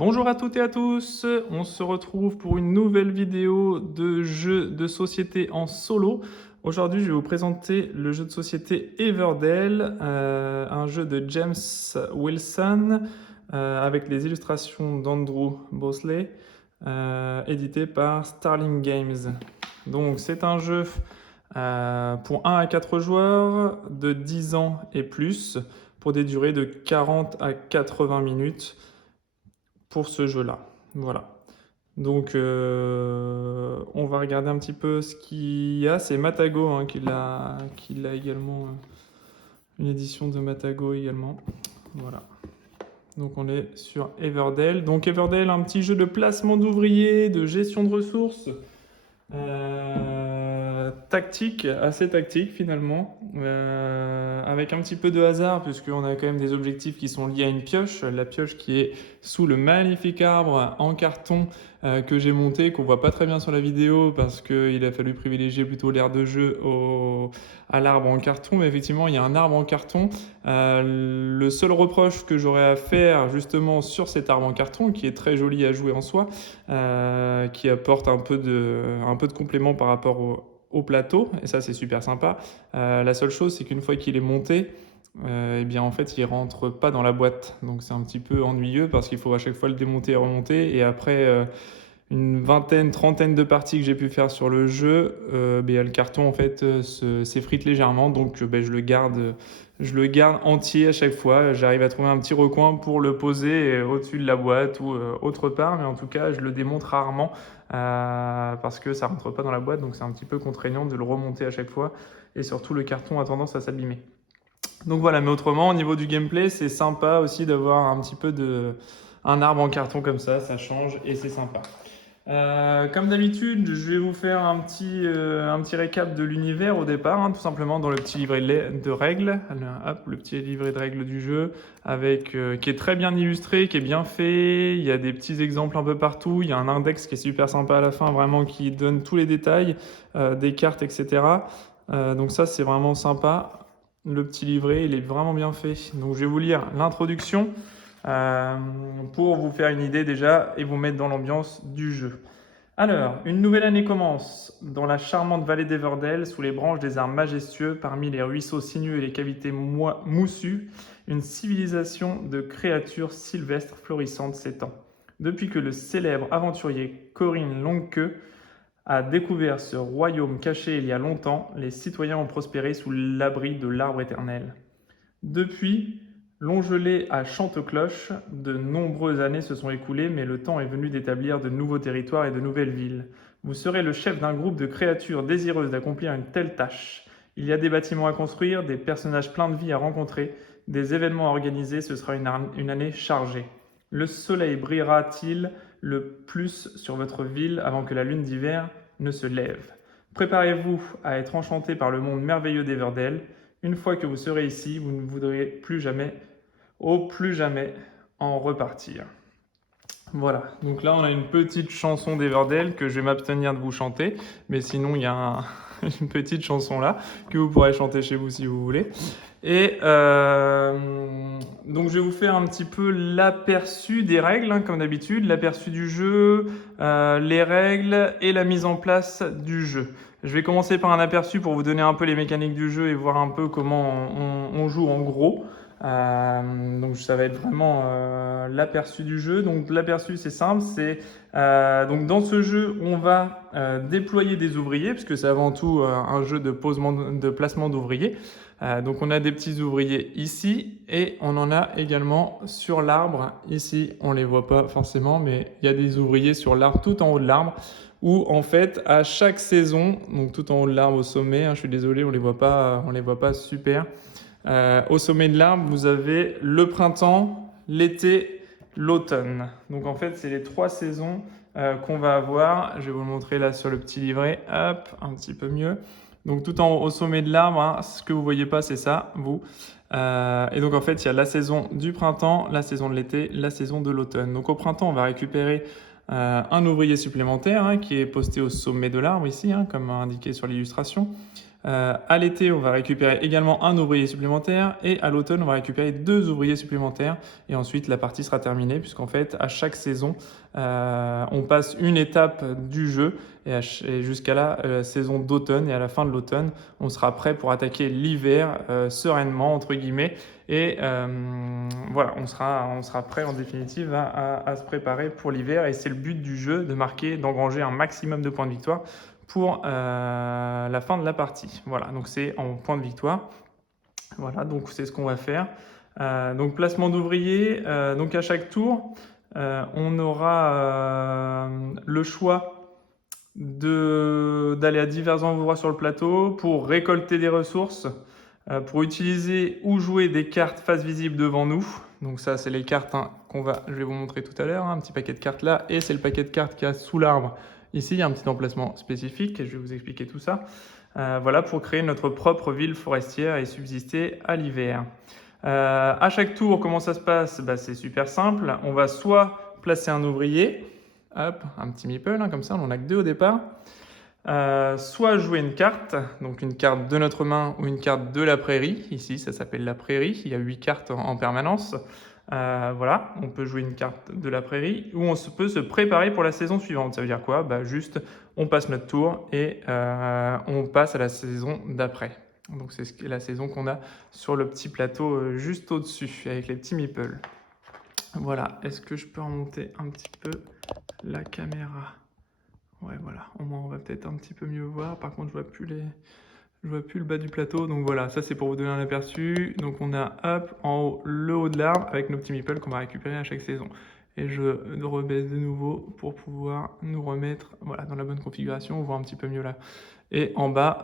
Bonjour à toutes et à tous, on se retrouve pour une nouvelle vidéo de jeu de société en solo. Aujourd'hui, je vais vous présenter le jeu de société Everdell, un jeu de James Wilson avec les illustrations d'Andrew Bosley, édité par Starling Games. Donc, c'est un jeu pour 1 à 4 joueurs de 10 ans et plus, pour des durées de 40 à 80 minutes pour ce jeu-là. Voilà. Donc, on va regarder un petit peu ce qu'il y a. C'est Matago hein, qui l'a également, une édition de Matago également. Voilà. Donc, on est sur Everdell. Donc, Everdell, un petit jeu de placement d'ouvriers, de gestion de ressources. Tactique, assez tactique finalement, avec un petit peu de hasard puisqu'on a quand même des objectifs qui sont liés à une pioche, la pioche qui est sous le magnifique arbre en carton que j'ai monté, qu'on voit pas très bien sur la vidéo parce qu'il a fallu privilégier plutôt l'aire de jeu à l'arbre en carton, mais effectivement il y a un arbre en carton. Le seul reproche que j'aurais à faire justement sur cet arbre en carton, qui est très joli à jouer en soi, qui apporte un peu de complément par rapport au plateau, et ça c'est super sympa. La seule chose c'est qu'une fois qu'il est monté, eh bien en fait il rentre pas dans la boîte, donc c'est un petit peu ennuyeux parce qu'il faut à chaque fois le démonter et remonter, et après une vingtaine, trentaine de parties que j'ai pu faire sur le jeu, le carton en fait s'effrite légèrement, donc je le garde entier à chaque fois. J'arrive à trouver un petit recoin pour le poser au-dessus de la boîte ou autre part, mais en tout cas je le démonte rarement parce que ça rentre pas dans la boîte, donc c'est un petit peu contraignant de le remonter à chaque fois, et surtout le carton a tendance à s'abîmer. Donc voilà, mais autrement au niveau du gameplay c'est sympa aussi d'avoir un petit peu un arbre en carton comme ça change et c'est sympa. Comme d'habitude, je vais vous faire un petit récap de l'univers au départ, hein, tout simplement dans le petit livret de règles. Le petit livret de règles du jeu, qui est très bien illustré, qui est bien fait. Il y a des petits exemples un peu partout. Il y a un index qui est super sympa à la fin, vraiment qui donne tous les détails des cartes, etc. Donc ça, c'est vraiment sympa. Le petit livret, il est vraiment bien fait. Donc je vais vous lire l'introduction. Pour vous faire une idée déjà et vous mettre dans l'ambiance du jeu. Alors, une nouvelle année commence dans la charmante vallée d'Everdell, sous les branches des arbres majestueux, parmi les ruisseaux sinueux et les cavités moussues, une civilisation de créatures sylvestres florissantes s'étend. Depuis que le célèbre aventurier Corinne Longuequeue a découvert ce royaume caché il y a longtemps, les citoyens ont prospéré sous l'abri de l'arbre éternel. Depuis, Longelé à Chantecloche, de nombreuses années se sont écoulées, mais le temps est venu d'établir de nouveaux territoires et de nouvelles villes. Vous serez le chef d'un groupe de créatures désireuses d'accomplir une telle tâche. Il y a des bâtiments à construire, des personnages pleins de vie à rencontrer, des événements à organiser, ce sera une année chargée. Le soleil brillera-t-il le plus sur votre ville avant que la lune d'hiver ne se lève? Préparez-vous à être enchanté par le monde merveilleux d'Everdell. Une fois que vous serez ici, vous ne voudrez plus jamais en repartir. Voilà, donc là on a une petite chanson d'Everdell que je vais m'abstenir de vous chanter, mais sinon il y a une petite chanson là que vous pourrez chanter chez vous si vous voulez. Et donc je vais vous faire un petit peu l'aperçu des règles, hein, comme d'habitude, l'aperçu du jeu, les règles et la mise en place du jeu. Je vais commencer par un aperçu pour vous donner un peu les mécaniques du jeu et voir un peu comment on joue en gros. Donc ça va être vraiment l'aperçu du jeu. Donc l'aperçu c'est simple, donc dans ce jeu on va déployer des ouvriers puisque c'est avant tout un jeu de placement d'ouvriers. Donc on a des petits ouvriers ici et on en a également sur l'arbre ici. On les voit pas forcément, mais il y a des ouvriers sur l'arbre tout en haut de l'arbre où en fait à chaque saison, donc tout en haut de l'arbre au sommet, hein, je suis désolé on les voit pas super. Au sommet de l'arbre, vous avez le printemps, l'été, l'automne. Donc en fait, c'est les 3 saisons qu'on va avoir. Je vais vous le montrer là sur le petit livret. Hop, un petit peu mieux. Donc tout en haut, au sommet de l'arbre, hein, ce que vous voyez pas, c'est ça, vous. Et donc en fait, il y a la saison du printemps, la saison de l'été, la saison de l'automne. Donc au printemps, on va récupérer un ouvrier supplémentaire hein, qui est posté au sommet de l'arbre ici, hein, comme indiqué sur l'illustration. À l'été, on va récupérer également un ouvrier supplémentaire et à l'automne, on va récupérer 2 ouvriers supplémentaires et ensuite la partie sera terminée puisqu'en fait, à chaque saison, on passe une étape du jeu et jusqu'à la saison d'automne et à la fin de l'automne, on sera prêt pour attaquer l'hiver sereinement, entre guillemets, et voilà, on sera prêt en définitive à se préparer pour l'hiver et c'est le but du jeu de marquer, d'engranger un maximum de points de victoire pour la fin de la partie. Voilà, donc c'est en point de victoire. Voilà, donc c'est ce qu'on va faire. Donc placement d'ouvriers, donc à chaque tour, on aura le choix d'aller à divers endroits sur le plateau pour récolter des ressources, pour utiliser ou jouer des cartes face visible devant nous. Donc ça, c'est les cartes je vais vous montrer tout à l'heure, un petit paquet de cartes là, et c'est le paquet de cartes qu'il y a sous l'arbre. Ici, il y a un petit emplacement spécifique et je vais vous expliquer tout ça. Voilà, pour créer notre propre ville forestière et subsister à l'hiver. À chaque tour, comment ça se passe? C'est super simple. On va soit placer un ouvrier, hop, un petit meeple, comme ça, on n'en a que 2 au départ. Soit jouer une carte, donc une carte de notre main ou une carte de la prairie. Ici, ça s'appelle la prairie. Il y a 8 cartes en permanence. Voilà, on peut jouer une carte de la prairie ou peut se préparer pour la saison suivante. Ça veut dire quoi? Juste, on passe notre tour et on passe à la saison d'après. Donc c'est la saison qu'on a sur le petit plateau juste au-dessus avec les petits meeples. Voilà, est-ce que je peux remonter un petit peu la caméra? Ouais, voilà, au moins on va peut-être un petit peu mieux voir. Par contre, je vois plus le bas du plateau. Donc voilà, ça c'est pour vous donner un aperçu. Donc on a hop, en haut, le haut de l'arbre avec nos petits meeples qu'on va récupérer à chaque saison. Et je rebaisse de nouveau pour pouvoir nous remettre voilà, dans la bonne configuration, on voit un petit peu mieux là. Et en bas,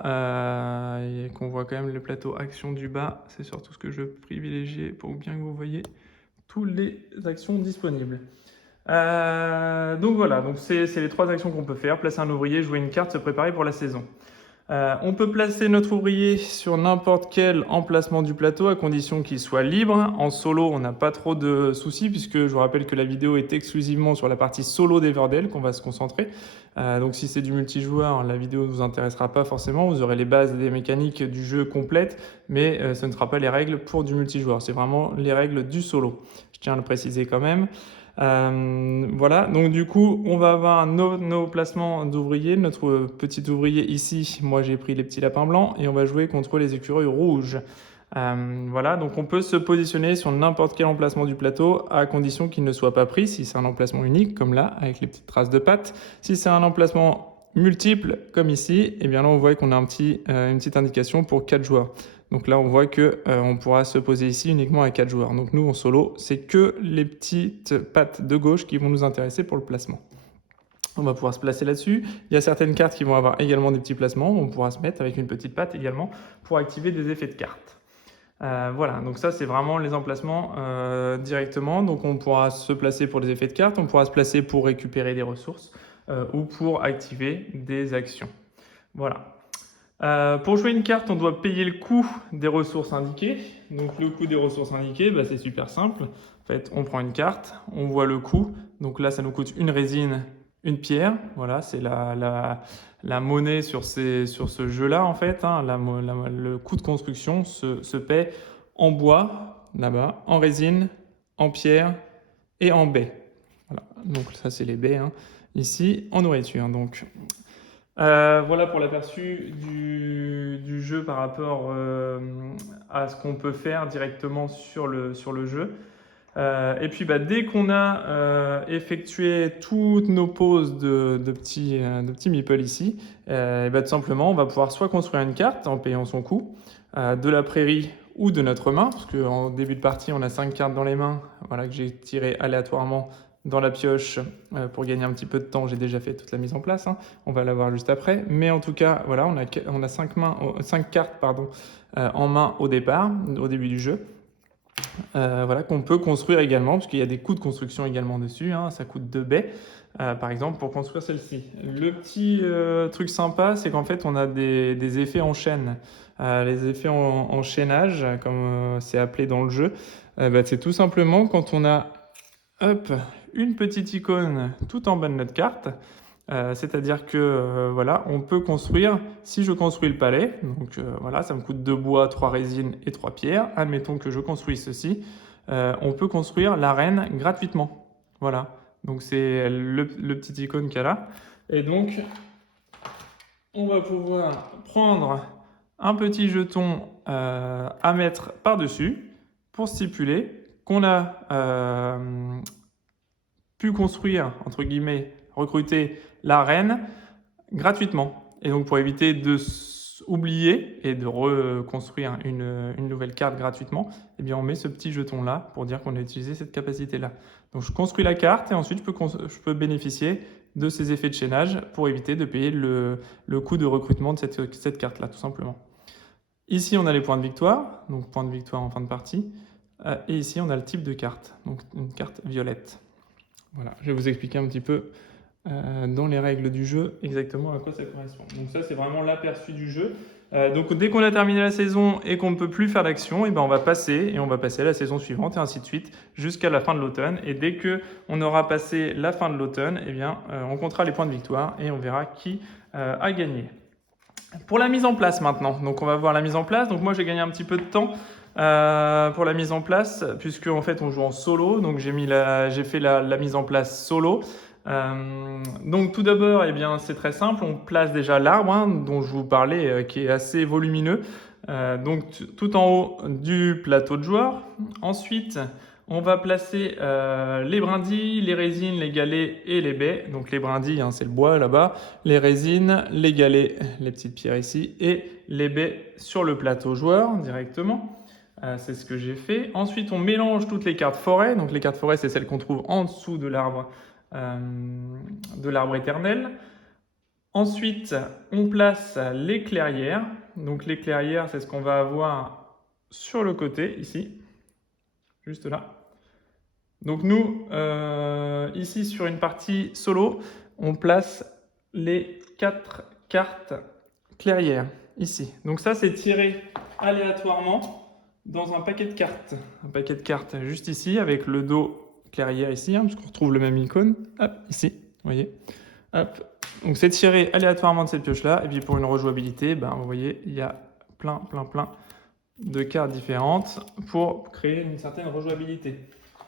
qu'on voit quand même le plateau action du bas. C'est surtout ce que je privilégie pour bien que vous voyez toutes les actions disponibles. Donc voilà, donc c'est les 3 actions qu'on peut faire. Placer un ouvrier, jouer une carte, se préparer pour la saison. On peut placer notre ouvrier sur n'importe quel emplacement du plateau à condition qu'il soit libre. En solo, on n'a pas trop de soucis puisque je vous rappelle que la vidéo est exclusivement sur la partie solo d'Everdell qu'on va se concentrer. Donc si c'est du multijoueur, la vidéo ne vous intéressera pas forcément. Vous aurez les bases des mécaniques du jeu complètes, mais ce ne sera pas les règles pour du multijoueur. C'est vraiment les règles du solo. Je tiens à le préciser quand même. Voilà, donc du coup, on va avoir nos placements d'ouvriers. Notre petit ouvrier ici, moi j'ai pris les petits lapins blancs et on va jouer contre les écureuils rouges. Voilà, donc on peut se positionner sur n'importe quel emplacement du plateau à condition qu'il ne soit pas pris si c'est un emplacement unique comme là avec les petites traces de pattes. Si c'est un emplacement multiple comme ici, et bien là on voit qu'on a une petite indication pour 4 joueurs. Donc là, on voit qu'on pourra se poser ici uniquement à 4 joueurs. Donc nous, en solo, c'est que les petites pattes de gauche qui vont nous intéresser pour le placement. On va pouvoir se placer là-dessus. Il y a certaines cartes qui vont avoir également des petits placements. On pourra se mettre avec une petite patte également pour activer des effets de cartes. Voilà, donc ça, c'est vraiment les emplacements directement. Donc on pourra se placer pour des effets de cartes, on pourra se placer pour récupérer des ressources ou pour activer des actions. Voilà. Pour jouer une carte, on doit payer le coût des ressources indiquées. Donc le coût des ressources indiquées, c'est super simple. En fait, on prend une carte, on voit le coût. Donc là, ça nous coûte une résine, une pierre. Voilà, c'est la monnaie sur ce jeu-là, en fait. Le coût de construction se paie en bois, là-bas, en résine, en pierre et en baies. Voilà, donc ça, c'est les baies. Ici, en nourriture. Donc... voilà pour l'aperçu du jeu par rapport à ce qu'on peut faire directement sur le jeu. Et puis dès qu'on a effectué toutes nos poses de petits meeples ici, tout simplement on va pouvoir soit construire une carte en payant son coût, de la prairie ou de notre main, parce qu'en début de partie on a 5 cartes dans les mains, voilà, que j'ai tirées aléatoirement dans la pioche pour gagner un petit peu de temps. J'ai déjà fait toute la mise en place, on va la voir juste après. Mais en tout cas, voilà, on a 5 cartes en main au départ, au début du jeu. Voilà, qu'on peut construire également, parce qu'il y a des coûts de construction également dessus. Ça coûte 2 baies, par exemple, pour construire celle-ci. Le petit truc sympa, c'est qu'en fait, on a des effets en chaîne. Les effets en chaînage, comme c'est appelé dans le jeu, c'est tout simplement quand on a une petite icône tout en bas de notre carte, C'est-à-dire que voilà, on peut construire, si je construis le palais, donc voilà, ça me coûte 2 bois, 3 résines et 3 pierres, admettons que je construis ceci, on peut construire l'arène gratuitement. Voilà, donc c'est le petit icône qu'il y a là. Et donc, on va pouvoir prendre un petit jeton à mettre par-dessus pour stipuler qu'on a pu construire, entre guillemets, recruter la reine gratuitement. Et donc pour éviter de oublier et de reconstruire une nouvelle carte gratuitement, eh bien on met ce petit jeton là pour dire qu'on a utilisé cette capacité là. Donc je construis la carte et ensuite je peux bénéficier de ces effets de chaînage pour éviter de payer le coût de recrutement de cette carte là tout simplement. Ici on a les points de victoire, donc points de victoire en fin de partie. Et ici on a le type de carte, donc une carte violette. Voilà, je vais vous expliquer un petit peu dans les règles du jeu exactement à quoi ça correspond. Donc ça c'est vraiment l'aperçu du jeu. Donc dès qu'on a terminé la saison et qu'on ne peut plus faire d'action, et ben on va passer à la saison suivante et ainsi de suite jusqu'à la fin de l'automne. Et dès qu'on aura passé la fin de l'automne, eh bien on comptera les points de victoire et on verra qui a gagné. Pour la mise en place maintenant, donc on va voir la mise en place. Donc moi j'ai gagné un petit peu de temps pour la mise en place puisque en fait on joue en solo. Donc j'ai fait la mise en place solo. Donc tout d'abord, eh bien, c'est très simple, on place déjà l'arbre dont je vous parlais qui est assez volumineux, donc tout en haut du plateau de joueur. Ensuite, on va placer les brindilles, les résines, les galets et les baies. Donc les brindilles, c'est le bois là-bas, les résines, les galets, les petites pierres ici, et les baies sur le plateau joueur directement. C'est ce que j'ai fait. Ensuite, on mélange toutes les cartes forêt. Donc les cartes forêt, c'est celles qu'on trouve en dessous de l'arbre éternel. Ensuite, on place les clairières. Donc les clairières, c'est ce qu'on va avoir sur le côté, ici, juste là. Donc nous, ici sur une partie solo, on place les 4 cartes clairières, ici. Donc ça, c'est tiré aléatoirement dans un paquet de cartes. Un paquet de cartes juste ici, avec le dos clairière ici, puisqu'on retrouve le même icône, hop, ici, vous voyez, hop. Donc c'est tiré aléatoirement de cette pioche-là, et puis pour une rejouabilité, vous voyez, il y a plein de cartes différentes pour créer une certaine rejouabilité.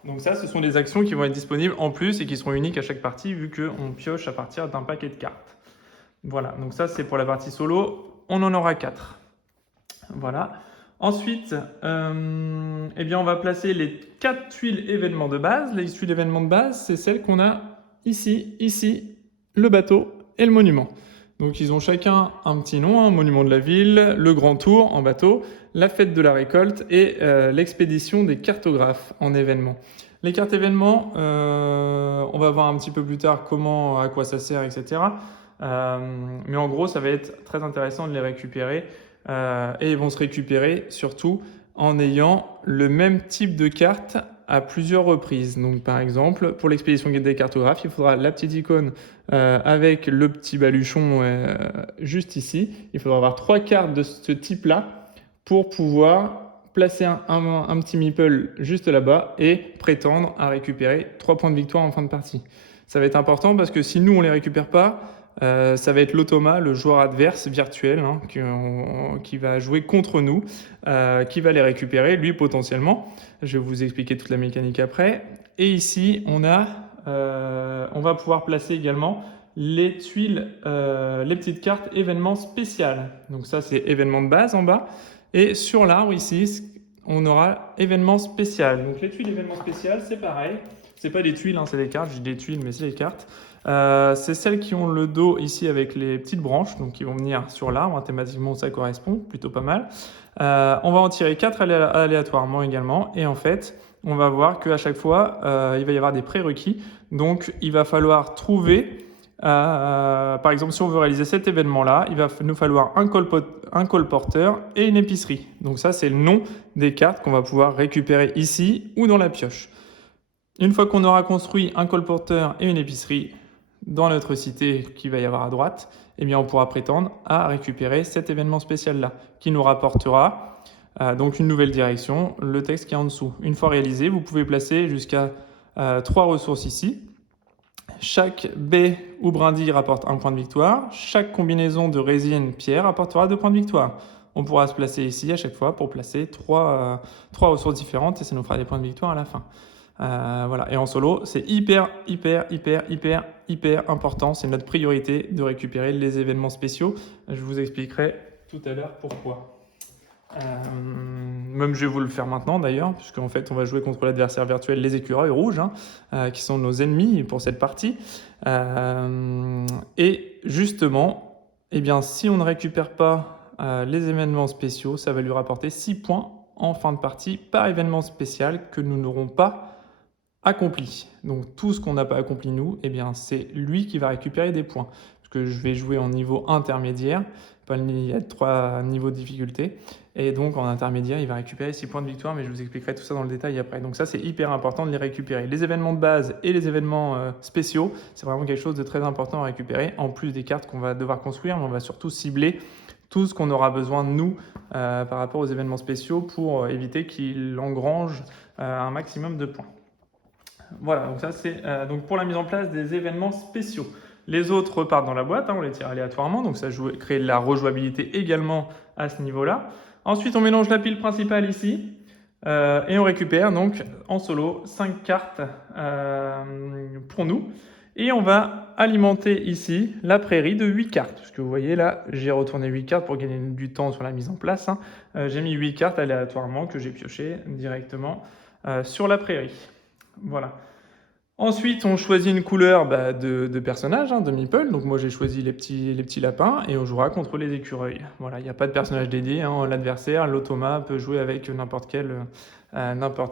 Donc ça, ce sont des actions qui vont être disponibles en plus et qui seront uniques à chaque partie, vu qu'on pioche à partir d'un paquet de cartes. Voilà, donc ça c'est pour la partie solo, on en aura 4. Voilà. Ensuite, eh bien on va placer les 4 tuiles événements de base. Les tuiles événements de base, c'est celles qu'on a ici, le bateau et le monument. Donc ils ont chacun un petit nom, monument de la ville, le grand tour en bateau, la fête de la récolte et l'expédition des cartographes en événement. Les cartes événements, on va voir un petit peu plus tard à quoi ça sert, etc. Mais en gros, ça va être très intéressant de les récupérer. Et ils vont se récupérer surtout en ayant le même type de carte à plusieurs reprises. Donc par exemple, pour l'expédition guide des cartographes, il faudra la petite icône avec le petit baluchon juste ici. Il faudra avoir 3 cartes de ce type-là pour pouvoir placer un petit meeple juste là-bas et prétendre à récupérer 3 points de victoire en fin de partie. Ça va être important parce que si nous on les récupère pas, ça va être l'automa, le joueur adverse virtuel qui va jouer contre nous, qui va les récupérer, lui potentiellement. Je vais vous expliquer toute la mécanique après. Et ici, on va pouvoir placer également les tuiles, les petites cartes événements spéciales. Donc ça, c'est événement de base en bas. Et sur l'arbre ici, on aura événement spécial. Donc les tuiles événements spéciales, c'est pareil. C'est pas des tuiles, c'est des cartes. Je dis des tuiles, mais c'est des cartes. C'est celles qui ont le dos ici avec les petites branches, donc qui vont venir sur l'arbre. Thématiquement, ça correspond, plutôt pas mal. On va en tirer 4 aléatoirement également. Et en fait, on va voir qu'à chaque fois, il va y avoir des prérequis. Donc, il va falloir trouver, par exemple, si on veut réaliser cet événement-là, il va nous falloir un colporteur et une épicerie. Donc ça, c'est le nom des cartes qu'on va pouvoir récupérer ici ou dans la pioche. Une fois qu'on aura construit un colporteur et une épicerie dans notre cité qu'il va y avoir à droite, eh bien on pourra prétendre à récupérer cet événement spécial-là, qui nous rapportera donc une nouvelle direction, le texte qui est en dessous. Une fois réalisé, vous pouvez placer jusqu'à 3 ressources ici. chaque baie ou brindille rapporte 1 point de victoire. Chaque combinaison de résine pierre apportera 2 points de victoire. On pourra se placer ici à chaque fois pour placer 3 ressources différentes et ça nous fera des points de victoire à la fin. Voilà. Et en solo, c'est hyper important. C'est notre priorité de récupérer les événements spéciaux. Je vous expliquerai tout à l'heure pourquoi. Même je vais vous le faire maintenant d'ailleurs, puisqu'en fait on va jouer contre l'adversaire virtuel, les écureuils rouges, qui sont nos ennemis pour cette partie. Et justement, eh bien, si on ne récupère pas les événements spéciaux, ça va lui rapporter 6 points en fin de partie par événement spécial que nous n'aurons pas accompli. Donc tout ce qu'on n'a pas accompli nous, eh bien, c'est lui qui va récupérer des points. Parce que je vais jouer en niveau intermédiaire, il y a 3 niveaux de difficulté. Et donc en intermédiaire, il va récupérer 6 points de victoire, mais je vous expliquerai tout ça dans le détail après. Donc ça, c'est hyper important de les récupérer. Les événements de base et les événements spéciaux, c'est vraiment quelque chose de très important à récupérer, en plus des cartes qu'on va devoir construire, mais on va surtout cibler tout ce qu'on aura besoin de nous par rapport aux événements spéciaux pour éviter qu'il engrange un maximum de points. Voilà, donc ça c'est donc pour la mise en place des événements spéciaux. Les autres repartent dans la boîte, on les tire aléatoirement, donc ça crée de la rejouabilité également à ce niveau-là. Ensuite, on mélange la pile principale ici et on récupère donc en solo 5 cartes pour nous. Et on va alimenter ici la prairie de 8 cartes. Parce que vous voyez là, j'ai retourné 8 cartes pour gagner du temps sur la mise en place. J'ai mis 8 cartes aléatoirement que j'ai piochées directement sur la prairie. Voilà. Ensuite, on choisit une couleur de personnage, de meeple. Donc moi, j'ai choisi les petits lapins et on jouera contre les écureuils. Voilà, il n'y a pas de personnage dédié. L'adversaire, l'automa, peut jouer avec n'importe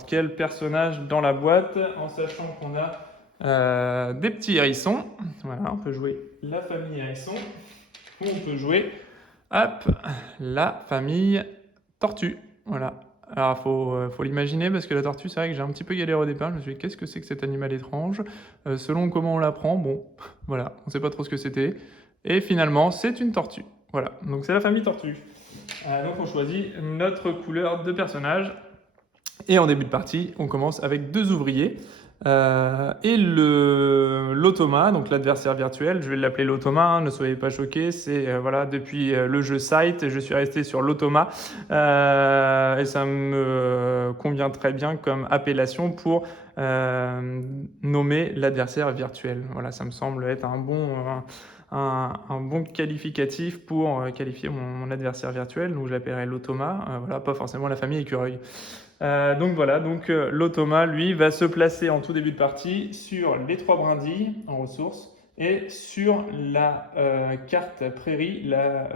quel personnage dans la boîte, en sachant qu'on a des petits hérissons. Voilà, on peut jouer la famille hérisson ou on peut jouer la famille tortue. Voilà. Alors, faut l'imaginer parce que la tortue, c'est vrai que j'ai un petit peu galéré au départ. Je me suis dit, qu'est-ce que c'est que cet animal étrange? Selon comment on l'apprend, bon, voilà, on ne sait pas trop ce que c'était. Et finalement, c'est une tortue. Voilà, donc c'est la famille tortue. Donc on choisit notre couleur de personnage. Et en début de partie, on commence avec 2 ouvriers. Et l'automa, donc l'adversaire virtuel, je vais l'appeler l'automa, ne soyez pas choqués, c'est voilà, depuis le jeu Sight, je suis resté sur l'automa et ça me convient très bien comme appellation pour nommer l'adversaire virtuel. Voilà, ça me semble être un bon qualificatif pour qualifier mon adversaire virtuel, donc je l'appellerai l'automa, voilà, pas forcément la famille écureuil. Donc voilà, l'automa, lui, va se placer en tout début de partie sur les 3 brindilles en ressources et sur la carte prairie, la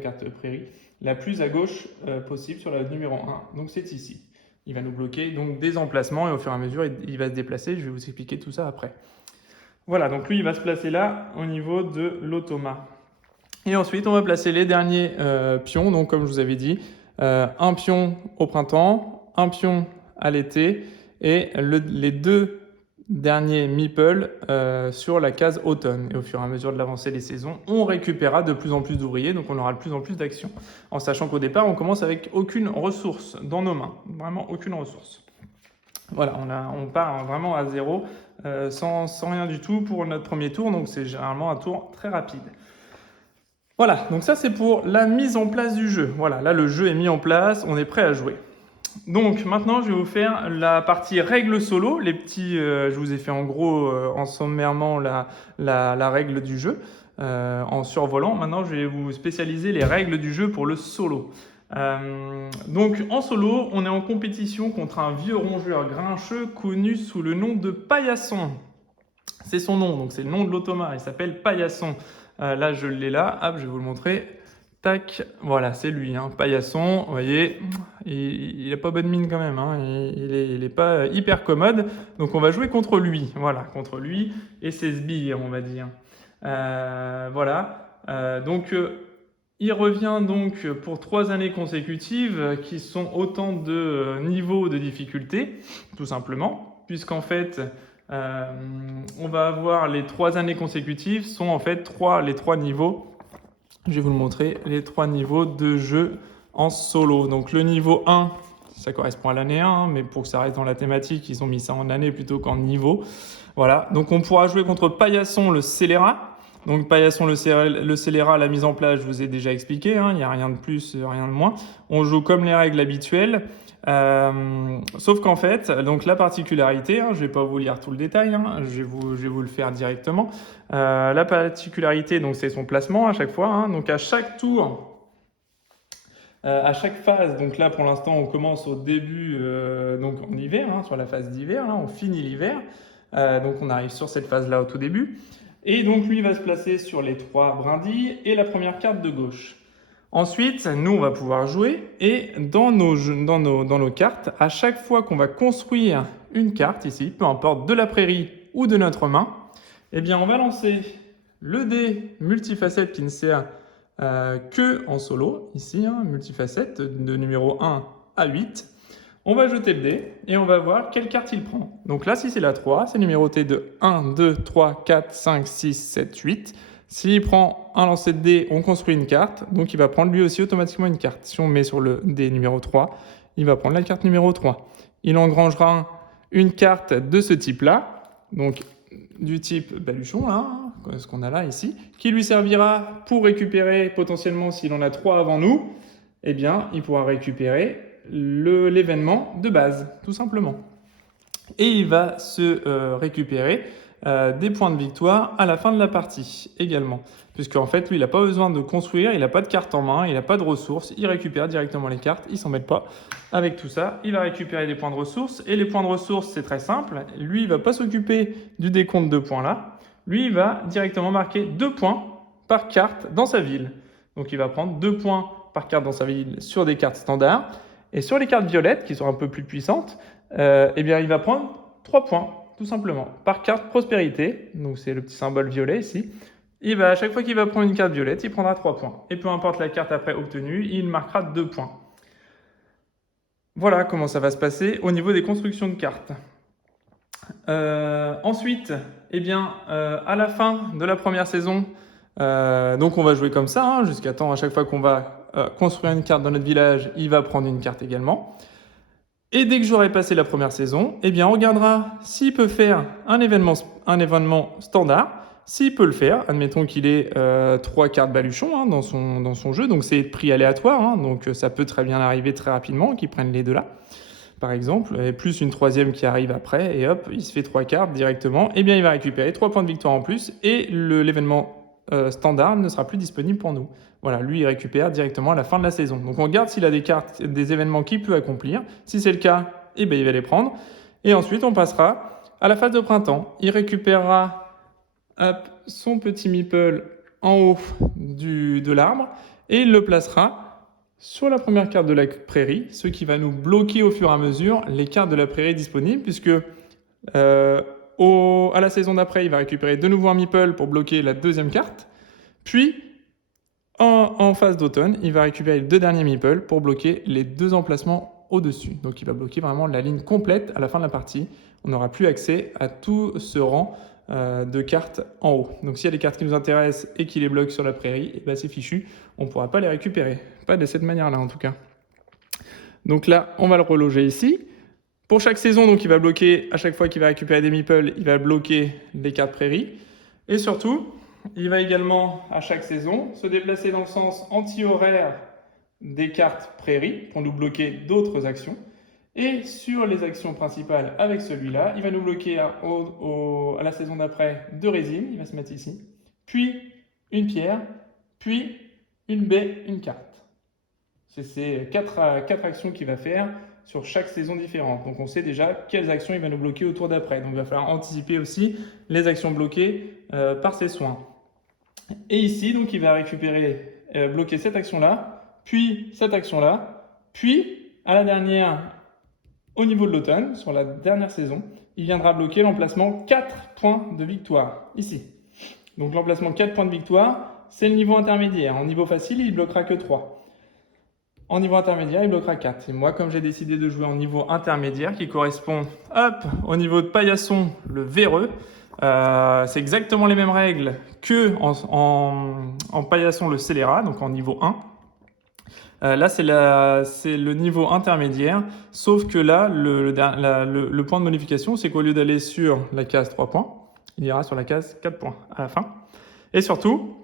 carte prairie, la plus à gauche possible sur la numéro 1. Donc c'est ici. Il va nous bloquer donc des emplacements et au fur et à mesure, il va se déplacer. Je vais vous expliquer tout ça après. Voilà, donc lui, il va se placer là au niveau de l'automa. Et ensuite, on va placer les derniers pions. Donc comme je vous avais dit, un pion au printemps, un pion à l'été et les 2 derniers meeples sur la case automne. Et au fur et à mesure de l'avancée des saisons, on récupérera de plus en plus d'ouvriers, donc on aura de plus en plus d'actions. En sachant qu'au départ, on commence avec aucune ressource dans nos mains, vraiment aucune ressource. Voilà, on part vraiment à zéro, sans rien du tout pour notre premier tour, donc c'est généralement un tour très rapide. Voilà, donc ça c'est pour la mise en place du jeu. Voilà, là le jeu est mis en place, on est prêt à jouer. Donc maintenant je vais vous faire la partie règles solo. Je vous ai fait en gros en sommairement la règle du jeu en survolant. Maintenant je vais vous spécialiser les règles du jeu pour le solo. Donc en solo, on est en compétition contre un vieux rongeur grincheux connu sous le nom de Paillasson. C'est son nom, donc c'est le nom de l'automa, il s'appelle Paillasson. Là je l'ai là, hop, je vais vous le montrer. Tac, voilà, c'est lui, Paillasson, vous voyez, il n'a pas bonne mine quand même, il est pas hyper commode, donc on va jouer contre lui, voilà, contre lui et ses sbires, on va dire. Voilà, donc il revient donc pour 3 années consécutives qui sont autant de niveaux de difficulté, tout simplement, puisqu'en fait, on va avoir les 3 années consécutives sont en fait les 3 niveaux. Je vais vous le montrer, les 3 niveaux de jeu en solo. Donc le niveau 1, ça correspond à l'année 1, hein, mais pour que ça reste dans la thématique, ils ont mis ça en année plutôt qu'en niveau. Voilà, donc on pourra jouer contre Paillasson le scélérat. Donc Paillasson le scélérat, la mise en place, je vous ai déjà expliqué, hein, il n'y a rien de plus, rien de moins. On joue comme les règles habituelles. Sauf qu'en fait, donc la particularité, hein, je ne vais pas vous lire tout le détail, hein, je vais vous le faire directement. La particularité, donc c'est son placement à chaque fois. Hein, donc à chaque tour, à chaque phase, donc là pour l'instant on commence au début, donc en hiver, hein, sur la phase d'hiver, là, on finit l'hiver. Donc on arrive sur cette phase-là au tout début. Et donc lui va se placer sur les 3 brindilles et la première carte de gauche. Ensuite, nous, on va pouvoir jouer et dans nos cartes, à chaque fois qu'on va construire une carte ici, peu importe de la prairie ou de notre main, eh bien, on va lancer le dé multifacette qui ne sert que en solo, ici, hein, multifacette de numéro 1 à 8. On va jeter le dé et on va voir quelle carte il prend. Donc là, si c'est la 3, c'est numéroté de 1, 2, 3, 4, 5, 6, 7, 8. S'il prend un lancer de dés, on construit une carte, donc il va prendre lui aussi automatiquement une carte. Si on met sur le dé numéro 3, il va prendre la carte numéro 3. Il engrangera une carte de ce type-là, donc du type baluchon, là, ce qu'on a là ici, qui lui servira pour récupérer potentiellement, s'il en a 3 avant nous, eh bien, il pourra récupérer l'événement de base, tout simplement. Et il va se récupérer des points de victoire à la fin de la partie également. Puisque en fait, lui, il n'a pas besoin de construire, il n'a pas de carte en main, il n'a pas de ressources, il récupère directement les cartes, il ne s'embête pas avec tout ça. Il va récupérer des points de ressources, et les points de ressources, c'est très simple. Lui, il ne va pas s'occuper du décompte de points là. Lui, il va directement marquer 2 points par carte dans sa ville. Donc, il va prendre 2 points par carte dans sa ville sur des cartes standards. Et sur les cartes violettes, qui sont un peu plus puissantes, eh bien, il va prendre 3 points, tout simplement, par carte prospérité. Donc, c'est le petit symbole violet ici. À chaque fois qu'il va prendre une carte violette, il prendra 3 points. Et peu importe la carte après obtenue, il marquera 2 points. Voilà comment ça va se passer au niveau des constructions de cartes. Ensuite, eh bien, à la fin de la première saison, donc on va jouer comme ça, hein, jusqu'à temps, à chaque fois qu'on va construire une carte dans notre village, il va prendre une carte également. Et dès que j'aurai passé la première saison, eh bien, on regardera s'il peut faire un événement standard. S'il peut le faire, admettons qu'il ait 3 cartes baluchons, hein, dans son jeu, donc c'est prix aléatoire, hein, donc ça peut très bien arriver très rapidement qu'il prenne les deux là, par exemple, et plus une 3e qui arrive après, et hop, il se fait 3 cartes directement, et bien il va récupérer 3 points de victoire en plus, et l'événement standard ne sera plus disponible pour nous. Voilà, lui il récupère directement à la fin de la saison. Donc on regarde s'il a des cartes, des événements qu'il peut accomplir. Si c'est le cas, eh bien, il va les prendre. Et ensuite on passera à la phase de printemps. Il récupérera son petit meeple en haut de l'arbre et il le placera sur la première carte de la prairie, ce qui va nous bloquer au fur et à mesure les cartes de la prairie disponibles, puisque à la saison d'après, il va récupérer de nouveau un meeple pour bloquer la 2e carte, puis en phase d'automne, il va récupérer les 2 derniers meeples pour bloquer les 2 emplacements au-dessus. Donc il va bloquer vraiment la ligne complète à la fin de la partie. On n'aura plus accès à tout ce rang de cartes en haut. Donc s'il y a des cartes qui nous intéressent et qui les bloquent sur la prairie, et ben c'est fichu, on ne pourra pas les récupérer. Pas de cette manière-là en tout cas. Donc là, on va le reloger ici. Pour chaque saison, donc il va bloquer, à chaque fois qu'il va récupérer des meeples, il va bloquer les cartes prairie. Et surtout, il va également, à chaque saison, se déplacer dans le sens anti-horaire des cartes prairie pour nous bloquer d'autres actions. Et sur les actions principales avec celui-là, il va nous bloquer à la saison d'après 2 résines, il va se mettre ici, puis une pierre, puis une baie, une carte. C'est ces 4 actions qu'il va faire sur chaque saison différente. Donc on sait déjà quelles actions il va nous bloquer au tour d'après. Donc il va falloir anticiper aussi les actions bloquées par ses soins. Et ici, donc il va récupérer, bloquer cette action-là, puis cette action-là, puis à la dernière, au niveau de l'automne, sur la dernière saison, il viendra bloquer l'emplacement 4 points de victoire, ici. Donc l'emplacement 4 points de victoire, c'est le niveau intermédiaire. En niveau facile, il bloquera que 3. En niveau intermédiaire, il bloquera 4. Et moi, comme j'ai décidé de jouer en niveau intermédiaire, qui correspond au niveau de Paillasson, le véreux, c'est exactement les mêmes règles que en Paillasson le scélérat, donc en niveau 1. Là, c'est le niveau intermédiaire, sauf que là, le point de modification, c'est qu'au lieu d'aller sur la case 3 points, il ira sur la case 4 points à la fin. Et surtout,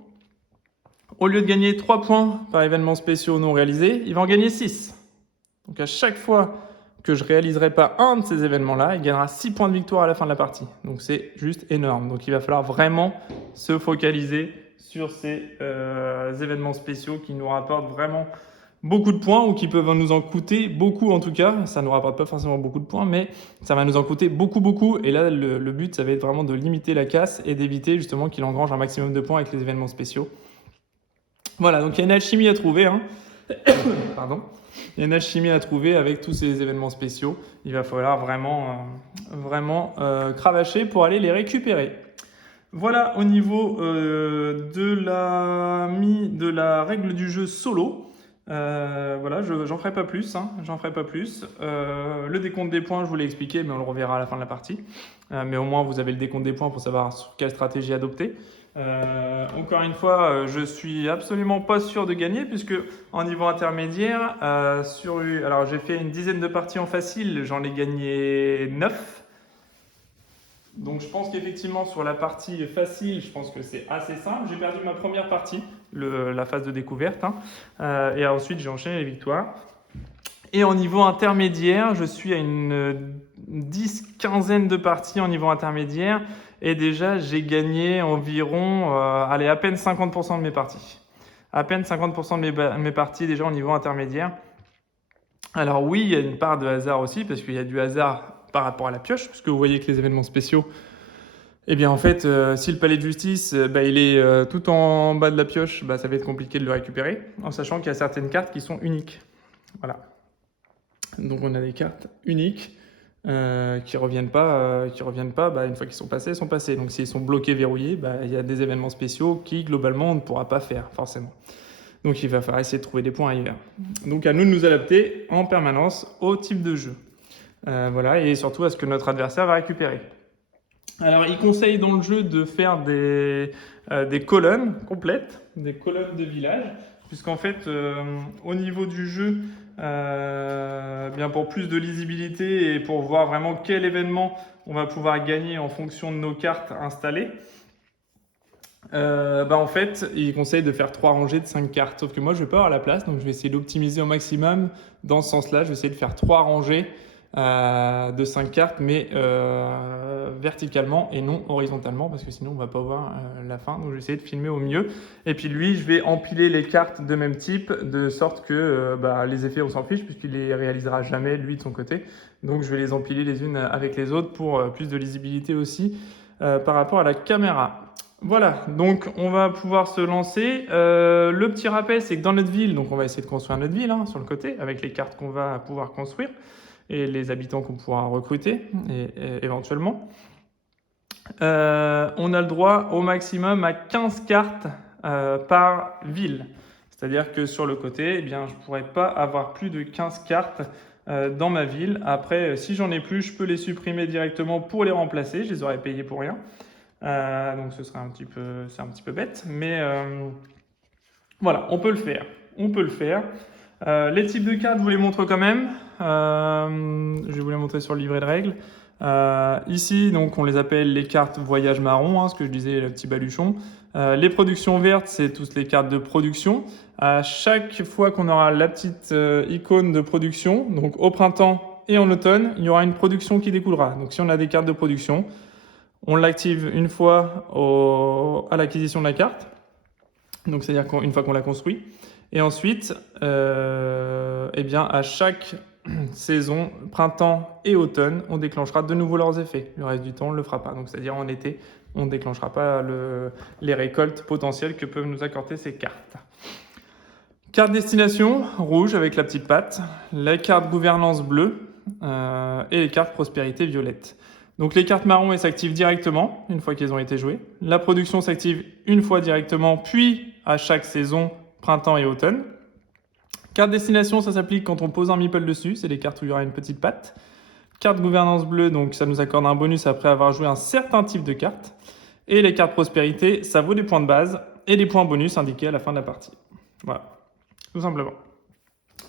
au lieu de gagner 3 points par événements spéciaux non réalisés, il va en gagner 6. Donc à chaque fois que je ne réaliserai pas un de ces événements-là, il gagnera 6 points de victoire à la fin de la partie. Donc c'est juste énorme. Donc il va falloir vraiment se focaliser sur ces événements spéciaux qui nous rapportent vraiment beaucoup de points ou qui peuvent nous en coûter beaucoup en tout cas. Ça ne nous rapporte pas forcément beaucoup de points, mais ça va nous en coûter beaucoup. Et là, le but, ça va être vraiment de limiter la casse et d'éviter justement qu'il engrange un maximum de points avec les événements spéciaux. Voilà, donc il y a une alchimie à trouver. Pardon. Il y a une alchimie à trouver avec tous ces événements spéciaux. Il va falloir vraiment cravacher pour aller les récupérer. Voilà au niveau de la règle du jeu solo. Voilà, j'en ferai pas plus. J'en ferai pas plus. Le décompte des points, je vous l'ai expliqué, mais on le reverra à la fin de la partie. Mais au moins, vous avez le décompte des points pour savoir sur quelle stratégie adopter. Encore une fois, je suis absolument pas sûr de gagner puisque en niveau intermédiaire, alors j'ai fait une dizaine de parties en facile, j'en ai gagné 9. Donc je pense qu'effectivement sur la partie facile, je pense que c'est assez simple. J'ai perdu ma première partie, la phase de découverte, et ensuite j'ai enchaîné les victoires. Et en niveau intermédiaire, je suis à une 10-15aine de parties en niveau intermédiaire. Et déjà, j'ai gagné environ, à peine 50% de mes parties. À peine 50% de mes parties déjà au niveau intermédiaire. Alors oui, il y a une part de hasard aussi, parce qu'il y a du hasard par rapport à la pioche, puisque vous voyez que les événements spéciaux, eh bien en fait, si le palais de justice, il est tout en bas de la pioche, ça va être compliqué de le récupérer, en sachant qu'il y a certaines cartes qui sont uniques. Voilà. Donc on a des cartes uniques qui reviennent pas une fois qu'ils sont passés, sont passés. Donc s'ils sont bloqués, verrouillés, il y a des événements spéciaux qui globalement on ne pourra pas faire forcément. Donc il va falloir essayer de trouver des points ailleurs. Donc à nous de nous adapter en permanence au type de jeu. Voilà, et surtout à ce que notre adversaire va récupérer. Alors il conseille dans le jeu de faire des colonnes complètes, des colonnes de village, puisqu'en fait au niveau du jeu, bien pour plus de lisibilité et pour voir vraiment quel événement on va pouvoir gagner en fonction de nos cartes installées, en fait il conseille de faire 3 rangées de 5 cartes, sauf que moi je vais pas avoir la place, donc je vais essayer d'optimiser au maximum dans ce sens-là. Je vais essayer de faire 3 rangées de 5 cartes, mais verticalement et non horizontalement, parce que sinon on va pas voir la fin. Donc je vais essayer de filmer au mieux. Et puis lui, je vais empiler les cartes de même type, de sorte que les effets on s'en fiche, puisqu'il les réalisera jamais lui de son côté. Donc je vais les empiler les unes avec les autres pour plus de lisibilité aussi par rapport à la caméra. Voilà, donc on va pouvoir se lancer. Le petit rappel, c'est que dans notre ville, donc on va essayer de construire notre ville sur le côté, avec les cartes qu'on va pouvoir construire et les habitants qu'on pourra recruter et éventuellement. On a le droit au maximum à 15 cartes par ville. C'est-à-dire que sur le côté, je ne pourrais pas avoir plus de 15 cartes dans ma ville. Après, si j'en ai plus, je peux les supprimer directement pour les remplacer. Je les aurais payés pour rien. Donc ce serait c'est un petit peu bête. Mais voilà, on peut le faire. Les types de cartes, je vous les montre quand même. Je vais vous les montrer sur le livret de règles. Ici, donc, on les appelle les cartes voyage marron, ce que je disais, le petit baluchon. Les productions vertes, c'est toutes les cartes de production. À chaque fois qu'on aura la petite icône de production, donc au printemps et en automne, il y aura une production qui découlera. Donc si on a des cartes de production, on l'active une fois à l'acquisition de la carte. Donc c'est-à-dire qu'une fois qu'on l'a construit. Et ensuite, à chaque saison, printemps et automne, on déclenchera de nouveau leurs effets. Le reste du temps, on ne le fera pas. Donc, c'est-à-dire en été, on ne déclenchera pas les récoltes potentielles que peuvent nous accorder ces cartes. Carte destination, rouge avec la petite patte. La carte gouvernance bleue et les cartes prospérité violette. Donc les cartes marron, elles s'activent directement une fois qu'elles ont été jouées. La production s'active une fois directement, puis à chaque saison, printemps et automne. Carte destination, ça s'applique quand on pose un meeple dessus, c'est les cartes où il y aura une petite patte. Carte gouvernance bleue, donc ça nous accorde un bonus après avoir joué un certain type de carte. Et les cartes prospérité, ça vaut des points de base et des points bonus indiqués à la fin de la partie. Voilà, tout simplement.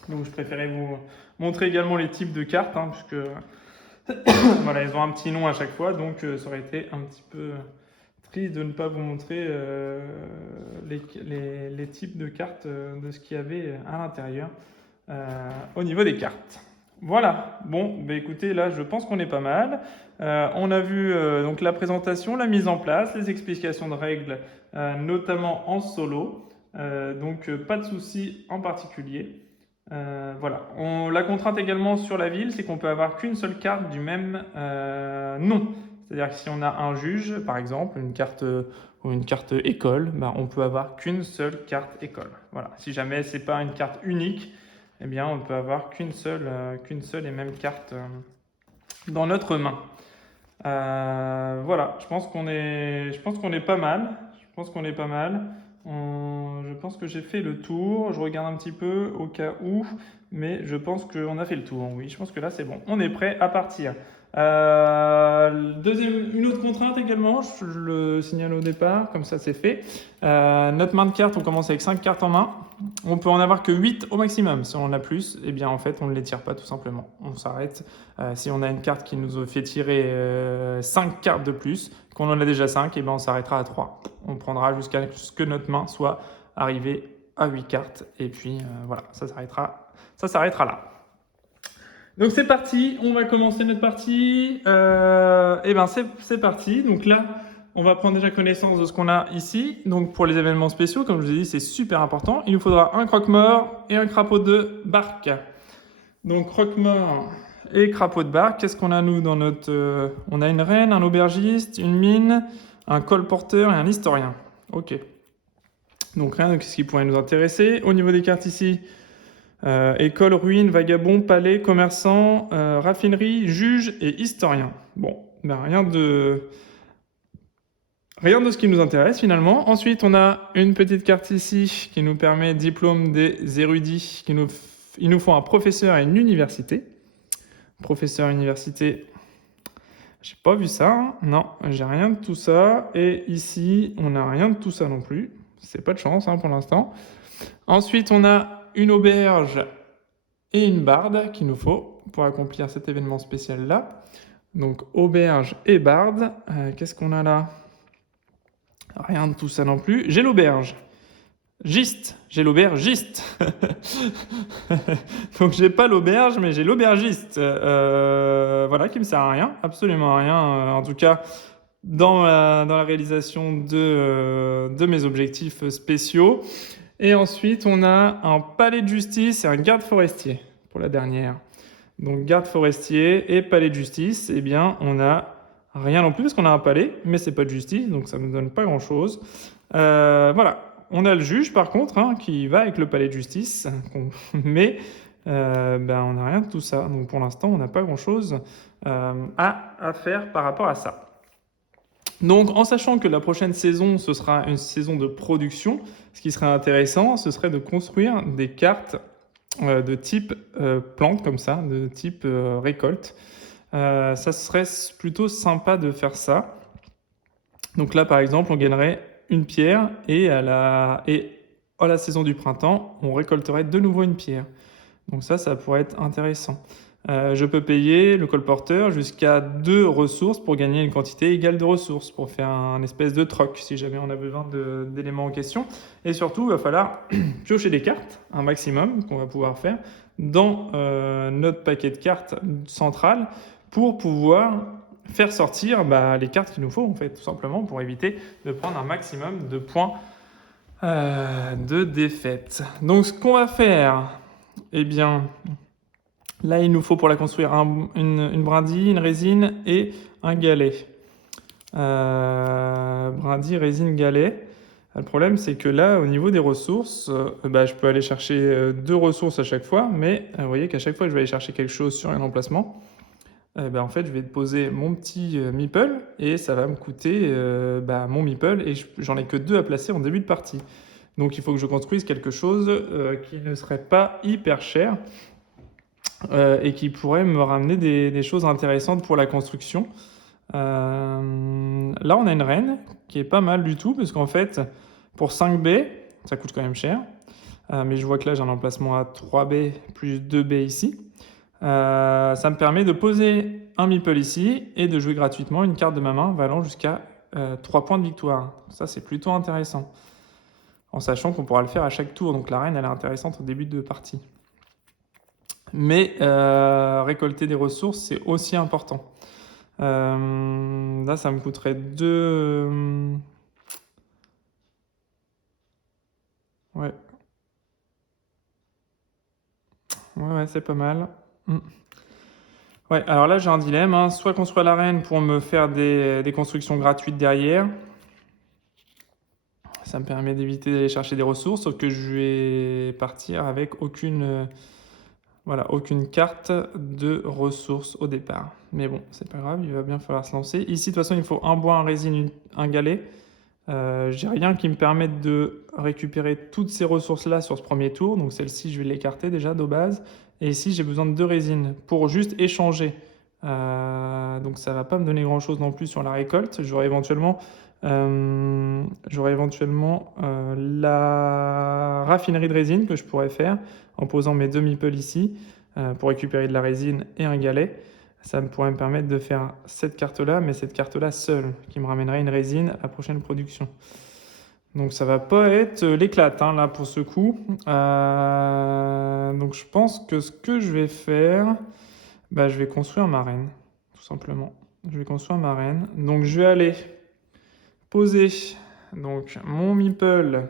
Donc je préférais vous montrer également les types de cartes, hein, puisque voilà, ils ont un petit nom à chaque fois, donc ça aurait été un petit peu triste de ne pas vous montrer les types de cartes de ce qu'il y avait à l'intérieur au niveau des cartes. Voilà, bon, bah écoutez, là je pense qu'on est pas mal. On a vu donc la présentation, la mise en place, les explications de règles, notamment en solo. Donc pas de souci en particulier. Voilà. La contrainte également sur la ville, c'est qu'on peut avoir qu'une seule carte du même nom. C'est-à-dire que si on a un juge, par exemple, une carte ou une carte école, ben, on peut avoir qu'une seule carte école. Voilà. Si jamais c'est pas une carte unique, eh bien on peut avoir qu'une seule et même carte dans notre main. Voilà. Je pense qu'on est pas mal. Je pense que j'ai fait le tour. Je regarde un petit peu au cas où, mais je pense qu'on a fait le tour. Oui, je pense que là c'est bon. On est prêt à partir. Une autre contrainte également, je le signale au départ, comme ça c'est fait. Notre main de cartes, on commence avec 5 cartes en main. On peut en avoir que 8 au maximum. Si on en a plus, eh bien en fait on ne les tire pas tout simplement. On s'arrête. Si on a une carte qui nous fait tirer 5 cartes de plus, qu'on en a déjà 5, eh bien on s'arrêtera à 3. On prendra jusqu'à ce que notre main soit arrivée à 8 cartes. Et puis voilà, ça s'arrêtera là. Donc c'est parti, on va commencer notre partie. Et ben c'est parti. Donc là, on va prendre déjà connaissance de ce qu'on a ici. Donc pour les événements spéciaux, comme je vous ai dit, c'est super important. Il nous faudra un croque-mort et un crapaud de barque. Donc croque-mort et crapaud de barque. Qu'est-ce qu'on a nous dans notre... on a une reine, un aubergiste, une mine, un colporteur et un historien. Ok. Donc rien de ce qui pourrait nous intéresser. Au niveau des cartes ici... école, ruine, vagabond, palais, commerçant, raffinerie, juge et historien. Bon, ben rien de ce qui nous intéresse finalement. Ensuite, on a une petite carte ici qui nous permet diplôme des érudits. Il nous faut un professeur et une université. Professeur, université, j'ai pas vu ça. Hein. Non, j'ai rien de tout ça. Et ici, on n'a rien de tout ça non plus. C'est pas de chance hein, pour l'instant. Ensuite, on a une auberge et une barde qu'il nous faut pour accomplir cet événement spécial-là. Donc, auberge et barde. Qu'est-ce qu'on a là? Rien de tout ça non plus. J'ai l'auberge. J'ai l'aubergiste. Donc, j'ai pas l'auberge, mais j'ai l'aubergiste. Voilà, qui me sert à rien, absolument à rien. En tout cas, dans la réalisation de mes objectifs spéciaux. Et ensuite, on a un palais de justice et un garde forestier pour la dernière. Donc, garde forestier et palais de justice, eh bien, on n'a rien non plus parce qu'on a un palais, mais c'est pas de justice, donc ça ne me donne pas grand-chose. Voilà. On a le juge, par contre, hein, qui va avec le palais de justice, mais on n'a rien de tout ça. Donc, pour l'instant, on n'a pas grand-chose à faire par rapport à ça. Donc, en sachant que la prochaine saison, ce sera une saison de production, ce qui serait intéressant, ce serait de construire des cartes de type plante, comme ça, de type récolte. Ça serait plutôt sympa de faire ça. Donc là, par exemple, on gagnerait une pierre et à la saison du printemps, on récolterait de nouveau une pierre. Donc ça pourrait être intéressant. Je peux payer le colporteur jusqu'à 2 ressources pour gagner une quantité égale de ressources, pour faire un espèce de troc si jamais on a besoin d'éléments en question. Et surtout, il va falloir piocher des cartes, un maximum qu'on va pouvoir faire, dans notre paquet de cartes central pour pouvoir faire sortir les cartes qu'il nous faut, en fait, tout simplement, pour éviter de prendre un maximum de points de défaite. Donc, ce qu'on va faire, eh bien... Là, il nous faut pour la construire une brindille, une résine et un galet. Brindille, résine, galet. Le problème, c'est que là, au niveau des ressources, je peux aller chercher 2 ressources à chaque fois, mais vous voyez qu'à chaque fois que je vais aller chercher quelque chose sur un emplacement, en fait, je vais poser mon petit meeple et ça va me coûter mon meeple et j'en ai que 2 à placer en début de partie. Donc, il faut que je construise quelque chose qui ne serait pas hyper cher. Et qui pourrait me ramener des choses intéressantes pour la construction. Là, on a une reine qui est pas mal du tout, parce qu'en fait, pour 5 baies, ça coûte quand même cher. mais je vois que là j'ai un emplacement à 3B plus 2B ici. Ça me permet de poser un meeple ici et de jouer gratuitement une carte de ma main valant jusqu'à 3 points de victoire. Ça c'est plutôt intéressant, en sachant qu'on pourra le faire à chaque tour, donc la reine elle est intéressante au début de partie. Mais récolter des ressources c'est aussi important. Là ça me coûterait 2... Ouais. Ouais, c'est pas mal. Ouais, alors là j'ai un dilemme, hein. Soit construire la reine pour me faire des constructions gratuites derrière. Ça me permet d'éviter d'aller chercher des ressources, sauf que je vais partir avec aucune carte de ressources au départ. Mais bon, c'est pas grave, il va bien falloir se lancer. Ici, de toute façon, il faut un bois, un résine, un galet. J'ai rien qui me permette de récupérer toutes ces ressources-là sur ce premier tour. Donc celle-ci, je vais l'écarter déjà de base. Et ici, j'ai besoin de 2 résines pour juste échanger. Donc ça va pas me donner grand-chose non plus sur la récolte. J'aurai éventuellement la raffinerie de résine que je pourrais faire en posant mes 2 meeples ici pour récupérer de la résine et un galet. Ça pourrait me permettre de faire cette carte-là, mais cette carte-là seule, qui me ramènerait une résine à la prochaine production. Donc ça va pas être l'éclate hein, là pour ce coup. Donc je pense que ce que je vais faire, je vais construire ma reine, tout simplement. Je vais construire ma reine. Donc je vais aller poser donc, mon meeple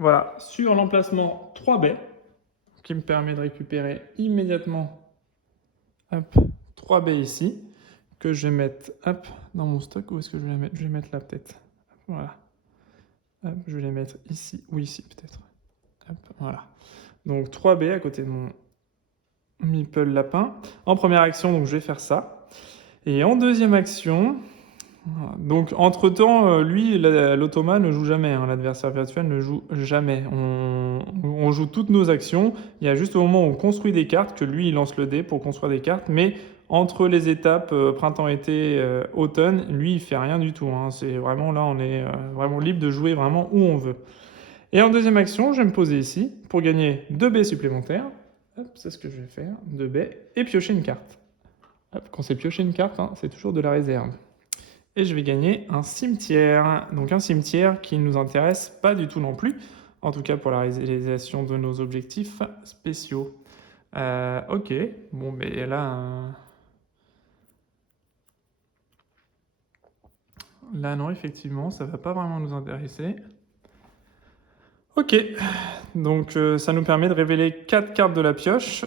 voilà, sur l'emplacement 3B, qui me permet de récupérer immédiatement hop, 3B ici, que je vais mettre hop, dans mon stock. Où est-ce que je vais la mettre? Je vais mettre là peut-être. Voilà. Hop, je vais les mettre ici ou ici peut-être. Voilà. Donc 3B à côté de mon meeple lapin. En première action, donc, je vais faire ça. Et en deuxième action, donc entre-temps, lui, l'automa ne joue jamais. Hein, l'adversaire virtuel ne joue jamais. On joue toutes nos actions. Il y a juste au moment où on construit des cartes que lui, il lance le dé pour construire des cartes. Mais entre les étapes printemps, été, automne, lui, il fait rien du tout. Hein. C'est vraiment là, on est vraiment libre de jouer vraiment où on veut. Et en deuxième action, je vais me poser ici pour gagner 2 baies supplémentaires. C'est ce que je vais faire, 2 baies, et piocher une carte. Hop, quand c'est piocher une carte, hein, c'est toujours de la réserve. Et je vais gagner un cimetière. Donc un cimetière qui ne nous intéresse pas du tout non plus, en tout cas pour la réalisation de nos objectifs spéciaux. Ok, bon, mais là... Là, non, effectivement, ça va pas vraiment nous intéresser. Ok, donc ça nous permet de révéler 4 cartes de la pioche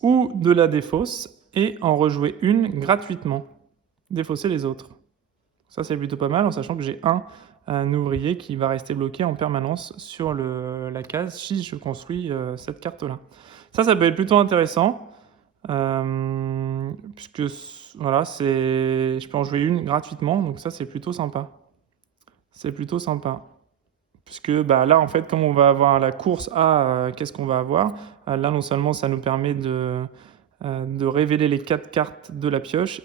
ou de la défausse et en rejouer une gratuitement. Défausser les autres. Ça, c'est plutôt pas mal en sachant que j'ai un ouvrier qui va rester bloqué en permanence sur la case si je construis cette carte-là. Ça peut être plutôt intéressant puisque voilà, je peux en jouer une gratuitement, donc ça, c'est plutôt sympa. C'est plutôt sympa. Puisque là, en fait, comme on va avoir la course à qu'est-ce qu'on va avoir, là, non seulement ça nous permet de révéler les 4 cartes de la pioche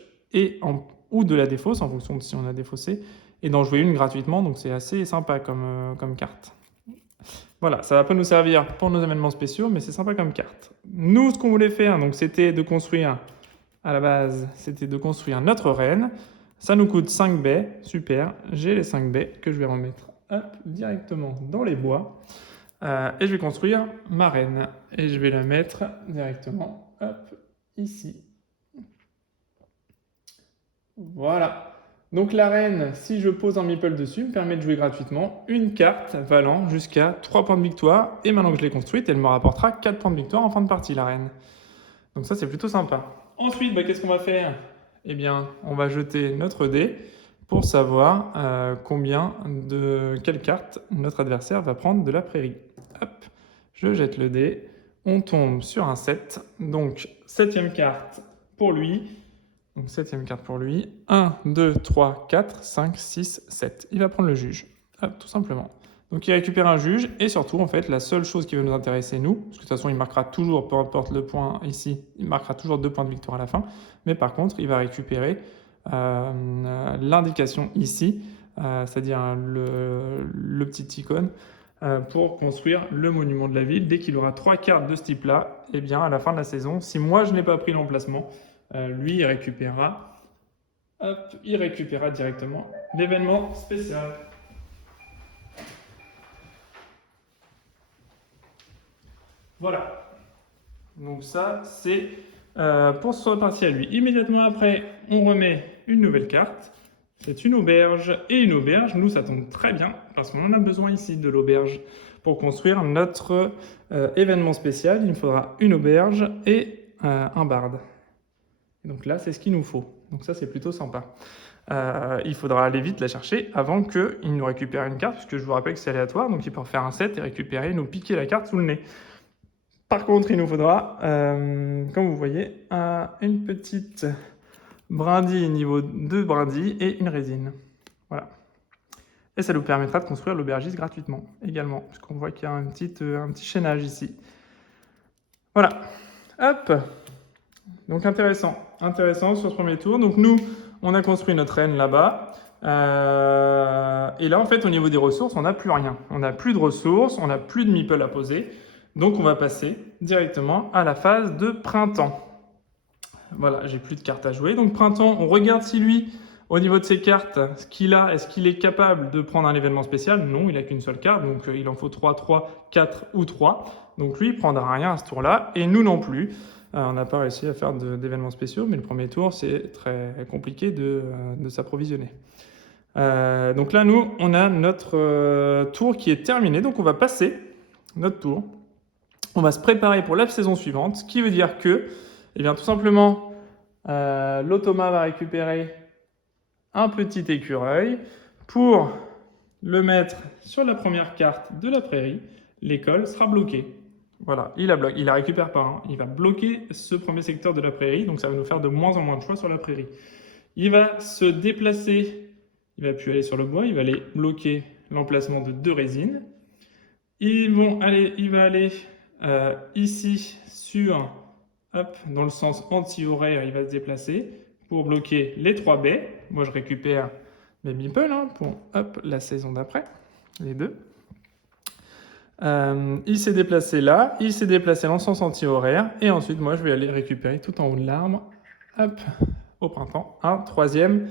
ou de la défausse, en fonction de si on a défaussé, et d'en jouer une gratuitement, donc c'est assez sympa comme carte. Voilà, ça va pas nous servir pour nos événements spéciaux, mais c'est sympa comme carte. Nous, ce qu'on voulait faire, donc, c'était de construire, à la base, c'était de construire notre reine. Ça nous coûte 5 baies, super, j'ai les 5 baies que je vais remettre directement dans les bois. Et je vais construire ma reine. Et je vais la mettre directement ici. Voilà. Donc la reine, si je pose un meeple dessus, me permet de jouer gratuitement une carte valant jusqu'à 3 points de victoire. Et maintenant que je l'ai construite, elle me rapportera 4 points de victoire en fin de partie, la reine. Donc ça, c'est plutôt sympa. Ensuite, qu'est-ce qu'on va faire? Eh bien, on va jeter notre dé pour savoir quelle carte notre adversaire va prendre de la prairie. Hop, je jette le dé, on tombe sur un 7, donc 7e carte pour lui. Donc 7e carte pour lui, 1, 2, 3, 4, 5, 6, 7. Il va prendre le juge, hop, tout simplement. Donc il récupère un juge, et surtout, en fait, la seule chose qui va nous intéresser, nous, parce que de toute façon, il marquera toujours, peu importe le point ici, il marquera toujours 2 points de victoire à la fin, mais par contre, il va récupérer l'indication ici c'est-à-dire le petit icône, pour construire le monument de la ville. Dès qu'il aura 3 cartes de ce type-là, eh bien, à la fin de la saison, si moi je n'ai pas pris l'emplacement, lui il récupérera directement l'événement spécial. Voilà. Donc ça, c'est pour ce parti à lui. Immédiatement après, on remet une nouvelle carte. C'est une auberge. Et une auberge, nous, ça tombe très bien, parce qu'on en a besoin ici de l'auberge pour construire notre événement spécial. Il nous faudra une auberge et un barde. Et donc là, c'est ce qu'il nous faut. Donc ça, c'est plutôt sympa. Il faudra aller vite la chercher avant qu'il nous récupère une carte, puisque je vous rappelle que c'est aléatoire, donc il peut refaire un set et récupérer, nous piquer la carte sous le nez. Par contre, il nous faudra, comme vous voyez, une petite brindille niveau 2 brindilles et une résine. Voilà. Et ça nous permettra de construire l'aubergiste gratuitement également, puisqu'on voit qu'il y a un petit chaînage ici. Voilà. Hop. Donc intéressant sur ce premier tour. Donc nous, on a construit notre reine là-bas. Et là, en fait, au niveau des ressources, on n'a plus rien. On n'a plus de ressources, on n'a plus de meeple à poser. Donc on va passer directement à la phase de printemps. Voilà, j'ai plus de cartes à jouer. Donc printemps, on regarde si lui, au niveau de ses cartes, ce qu'il a, est-ce qu'il est capable de prendre un événement spécial? Non, il n'a qu'une seule carte, donc il en faut 3, 3, 4 ou 3. Donc lui, il ne prendra rien à ce tour-là, et nous non plus. On n'a pas réussi à faire d'événements spéciaux, mais le premier tour, c'est très compliqué de s'approvisionner. Donc là, nous, on a notre tour qui est terminé, donc on va passer notre tour. On va se préparer pour la saison suivante, ce qui veut dire que, eh bien, tout simplement, l'automa va récupérer un petit écureuil pour le mettre sur la première carte de la prairie. L'école sera bloquée. Voilà, il la récupère pas. Hein. Il va bloquer ce premier secteur de la prairie, donc ça va nous faire de moins en moins de choix sur la prairie. Il va se déplacer, il va plus aller sur le bois, il va aller bloquer l'emplacement de 2 résines. Il va aller ici dans le sens anti-horaire, il va se déplacer pour bloquer les 3 baies. Moi, je récupère mes meeples pour la saison d'après, les 2. Il s'est déplacé là, il s'est déplacé dans le sens anti-horaire, et ensuite, moi, je vais aller récupérer tout en haut de l'arbre, au printemps, un 3e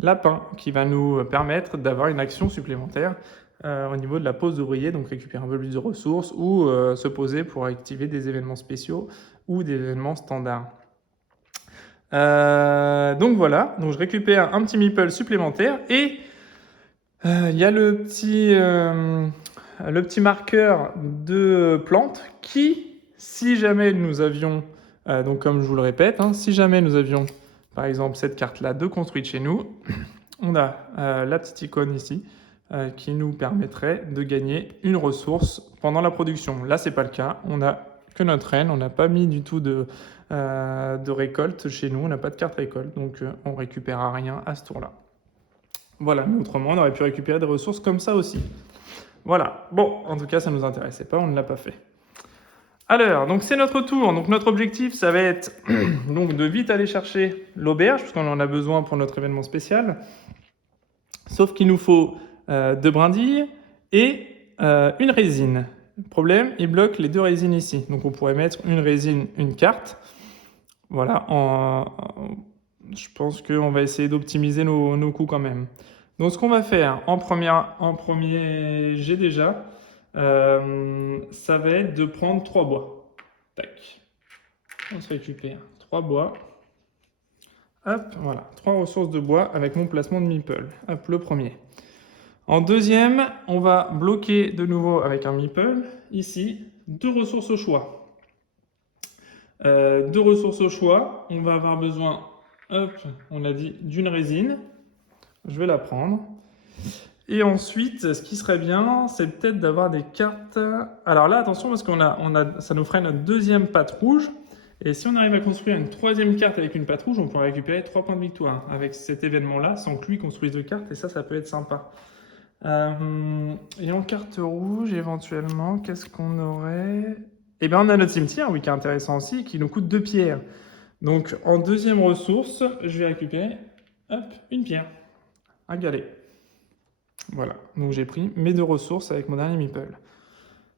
lapin qui va nous permettre d'avoir une action supplémentaire au niveau de la pose d'ouvrier, donc récupérer un peu plus de ressources ou se poser pour activer des événements spéciaux ou des événements standards. Donc voilà, donc je récupère un petit meeple supplémentaire et il y a le petit marqueur de plante qui, si jamais nous avions, donc comme je vous le répète, si jamais nous avions par exemple cette carte-là de construite chez nous, on a la petite icône ici qui nous permettrait de gagner une ressource pendant la production. Là, c'est pas le cas. On n'a que notre reine. On n'a pas mis du tout de récolte chez nous. On n'a pas de carte récolte. Donc, on récupérera rien à ce tour-là. Voilà. Mais autrement, on aurait pu récupérer des ressources comme ça aussi. Voilà. Bon, en tout cas, ça ne nous intéressait pas. On ne l'a pas fait. Alors, donc c'est notre tour. Donc, notre objectif, ça va être donc, de vite aller chercher l'auberge, puisqu'on en a besoin pour notre événement spécial. Sauf qu'il nous faut 2 brindilles et une résine. Le problème, il bloque les 2 résines ici. Donc on pourrait mettre une résine, une carte. Voilà, je pense qu'on va essayer d'optimiser nos coûts quand même. Donc ce qu'on va faire en premier jet déjà, ça va être de prendre 3 bois. Tac. On se récupère 3 bois. Hop, voilà, 3 ressources de bois avec mon placement de meeple. Hop, le premier. En deuxième, on va bloquer de nouveau avec un meeple, ici, 2 ressources au choix. 2 ressources au choix, on va avoir besoin, on l'a dit, d'une résine. Je vais la prendre. Et ensuite, ce qui serait bien, c'est peut-être d'avoir des cartes. Alors là, attention, parce ça nous ferait notre 2e patte rouge. Et si on arrive à construire une 3e carte avec une patte rouge, on pourrait récupérer 3 points de victoire avec cet événement-là, sans que lui construise de cartes. Et ça peut être sympa. Et en carte rouge, éventuellement, qu'est-ce qu'on aurait? Eh bien, on a notre cimetière, oui, qui est intéressant aussi, qui nous coûte 2 pierres. Donc, en 2e ressource, je vais récupérer, une pierre, un galet. Voilà, donc j'ai pris mes 2 ressources avec mon dernier meeple.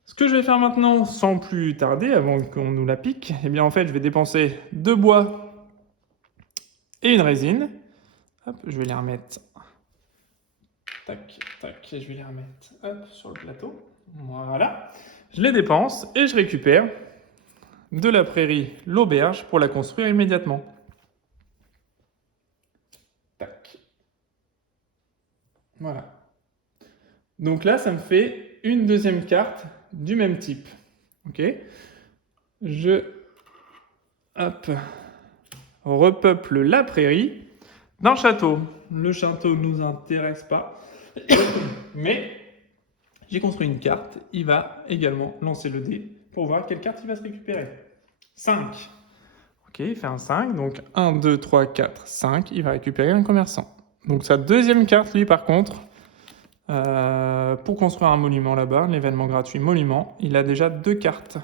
Ce que je vais faire maintenant, sans plus tarder, avant qu'on nous la pique, eh bien en fait, je vais dépenser 2 bois et une résine. Hop, je vais les remettre. Tac, tac, et je vais les remettre hop, sur le plateau. Voilà. Je les dépense et je récupère de la prairie l'auberge pour la construire immédiatement. Tac. Voilà. Donc là, ça me fait une deuxième carte du même type. Ok. Je repeuple la prairie d'un château. Le château ne nous intéresse pas, mais j'ai construit une carte. Il va également lancer le dé pour voir quelle carte il va se récupérer. 5. Ok, il fait un 5. Donc 1, 2, 3, 4, 5. Il va récupérer un commerçant. Donc sa deuxième carte, lui, par contre, pour construire un monument là-bas, l'événement gratuit monument, il a déjà 2 cartes.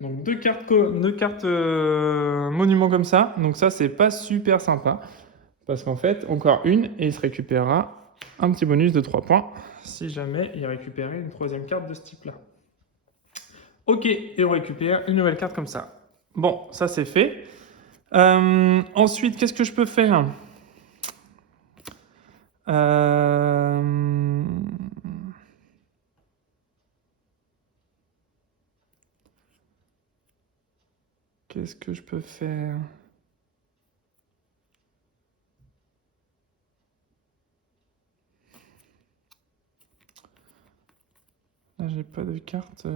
Donc deux cartes monuments comme ça. Donc ça, c'est pas super sympa. Parce qu'en fait, encore une, et il se récupérera un petit bonus de 3 points si jamais il récupérait une troisième carte de ce type-là. Ok, et on récupère une nouvelle carte comme ça. Bon, ça c'est fait. Ensuite, qu'est-ce que je peux faire? Qu'est-ce que je peux faire? Là, j'ai pas de carte.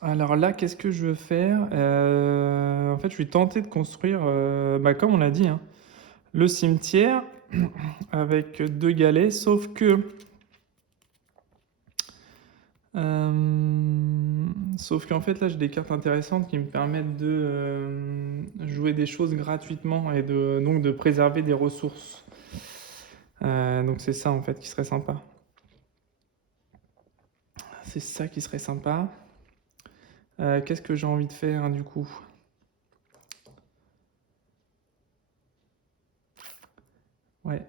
Alors là, qu'est-ce que je veux faire? En fait, je vais tenter de construire, comme on l'a dit, hein, le cimetière avec 2 galets, sauf que qu'en fait là j'ai des cartes intéressantes qui me permettent de jouer des choses gratuitement et donc de préserver des ressources. Donc c'est ça en fait qui serait sympa. C'est ça qui serait sympa. Qu'est-ce que j'ai envie de faire hein, du coup? Ouais.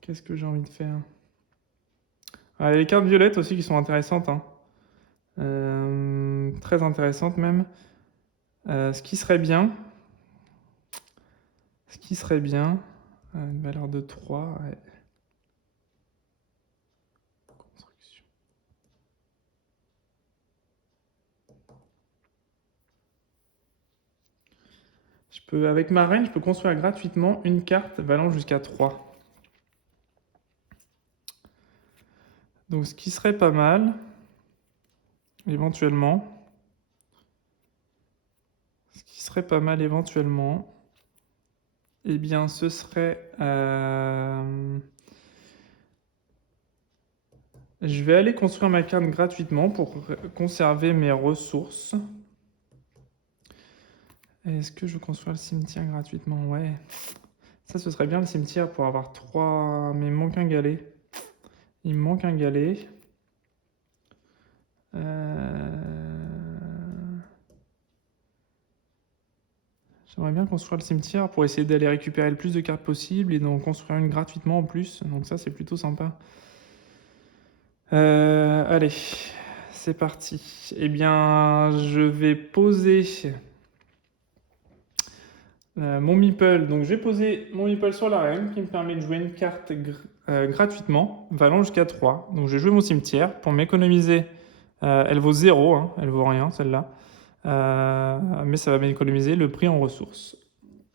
Qu'est-ce que j'ai envie de faire? Il y a les cartes violettes aussi qui sont intéressantes, hein. Très intéressantes même. Ce qui serait bien, une valeur de 3, ouais. Construction. Avec ma reine, je peux construire gratuitement une carte valant jusqu'à 3. Donc ce qui serait pas mal, éventuellement, eh bien ce serait... je vais aller construire ma carte gratuitement pour conserver mes ressources. Est-ce que je veux construire le cimetière gratuitement? Ouais. Ça, ce serait bien le cimetière pour avoir 3... Mais il me manque un galet. Il me manque un galet. J'aimerais bien construire le cimetière pour essayer d'aller récupérer le plus de cartes possible et d'en construire une gratuitement en plus. Donc ça, c'est plutôt sympa. Allez, c'est parti. Eh bien, je vais poser mon meeple. Donc, je vais poser mon meeple sur l'arène qui me permet de jouer une carte gratuitement, valant jusqu'à 3. Donc, je vais jouer mon cimetière pour m'économiser. Elle vaut 0, hein, elle vaut rien, celle-là. Mais ça va m'économiser le prix en ressources.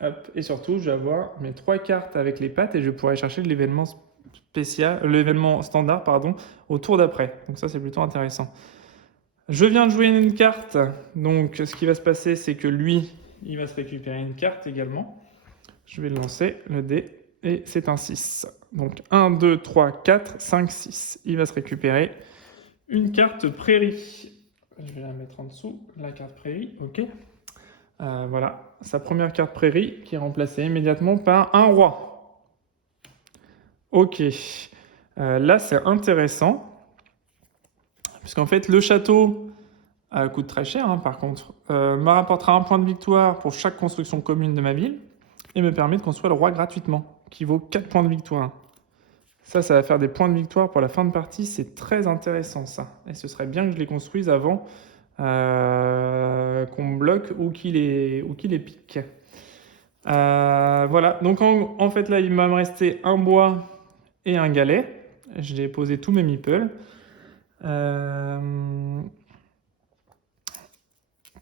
Hop. Et surtout, je vais avoir mes 3 cartes avec les pattes et je pourrai chercher l'événement spécial, l'événement standard, pardon, au tour d'après. Donc ça, c'est plutôt intéressant. Je viens de jouer une carte. Donc, ce qui va se passer, c'est que lui, il va se récupérer une carte également. Je vais lancer le dé et c'est un 6. Donc 1, 2, 3, 4, 5, 6. Il va se récupérer une carte prairie. Je vais la mettre en dessous, la carte prairie, ok. Voilà, sa première carte prairie qui est remplacée immédiatement par un roi. Ok. Là, c'est intéressant, puisqu'en fait, le château coûte très cher, hein, par contre, me rapportera 1 point de victoire pour chaque construction commune de ma ville, et me permet de construire le roi gratuitement, qui vaut 4 points de victoire. Ça va faire des points de victoire pour la fin de partie, c'est très intéressant ça. Et ce serait bien que je les construise avant qu'on me bloque ou qu'il les pique. Voilà, donc en fait là, il va me rester un bois et un galet. J'ai posé tous mes meeples.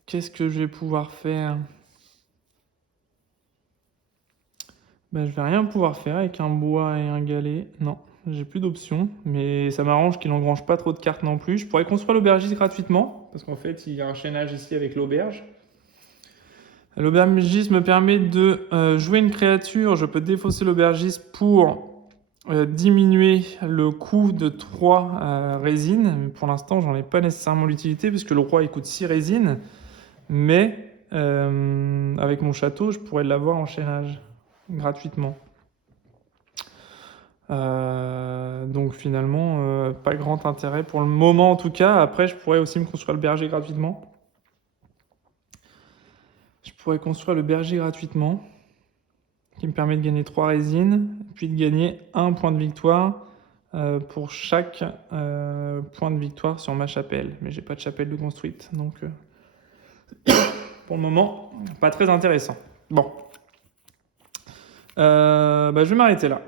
Qu'est-ce que je vais pouvoir faire? Ben, je vais rien pouvoir faire avec un bois et un galet. Non, j'ai plus d'options. Mais ça m'arrange qu'il engrange pas trop de cartes non plus. Je pourrais construire l'aubergiste gratuitement. Parce qu'en fait, il y a un chaînage ici avec l'auberge. L'aubergiste me permet de jouer une créature. Je peux défausser l'aubergiste pour diminuer le coût de 3 résines. Mais pour l'instant, j'en ai pas nécessairement l'utilité puisque le roi il coûte 6 résines. Mais avec mon château, je pourrais l'avoir en chaînage gratuitement. Donc finalement, pas grand intérêt pour le moment en tout cas. Après, je pourrais aussi me construire le berger gratuitement. Je pourrais construire le berger gratuitement, qui me permet de gagner 3 résines, puis de gagner 1 point de victoire pour chaque point de victoire sur ma chapelle. Mais j'ai pas de chapelle de construite, donc pour le moment, pas très intéressant. Bon. Je vais m'arrêter là.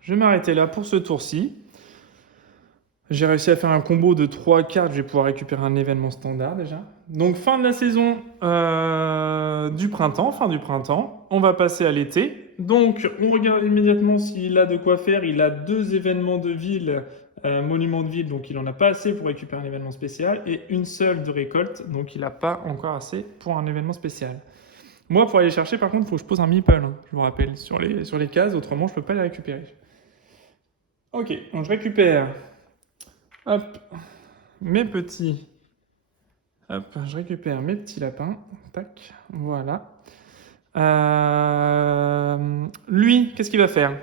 Je vais m'arrêter là pour ce tour-ci. J'ai réussi à faire un combo de 3 cartes. Je vais pouvoir récupérer un événement standard déjà. Donc fin de la saison du printemps, fin du printemps. On va passer à l'été. Donc on regarde immédiatement s'il a de quoi faire. Il a 2 événements de ville, monuments de ville. Donc il n'en a pas assez pour récupérer un événement spécial. Et une seule de récolte. Donc il n'a pas encore assez pour un événement spécial. Moi pour aller chercher par contre il faut que je pose un meeple. Hein, je vous rappelle sur les cases. Autrement je ne peux pas les récupérer. Ok, donc je récupère... Hop, mes petits. Hop, je récupère mes petits lapins. Tac, voilà. Lui, qu'est-ce qu'il va faire?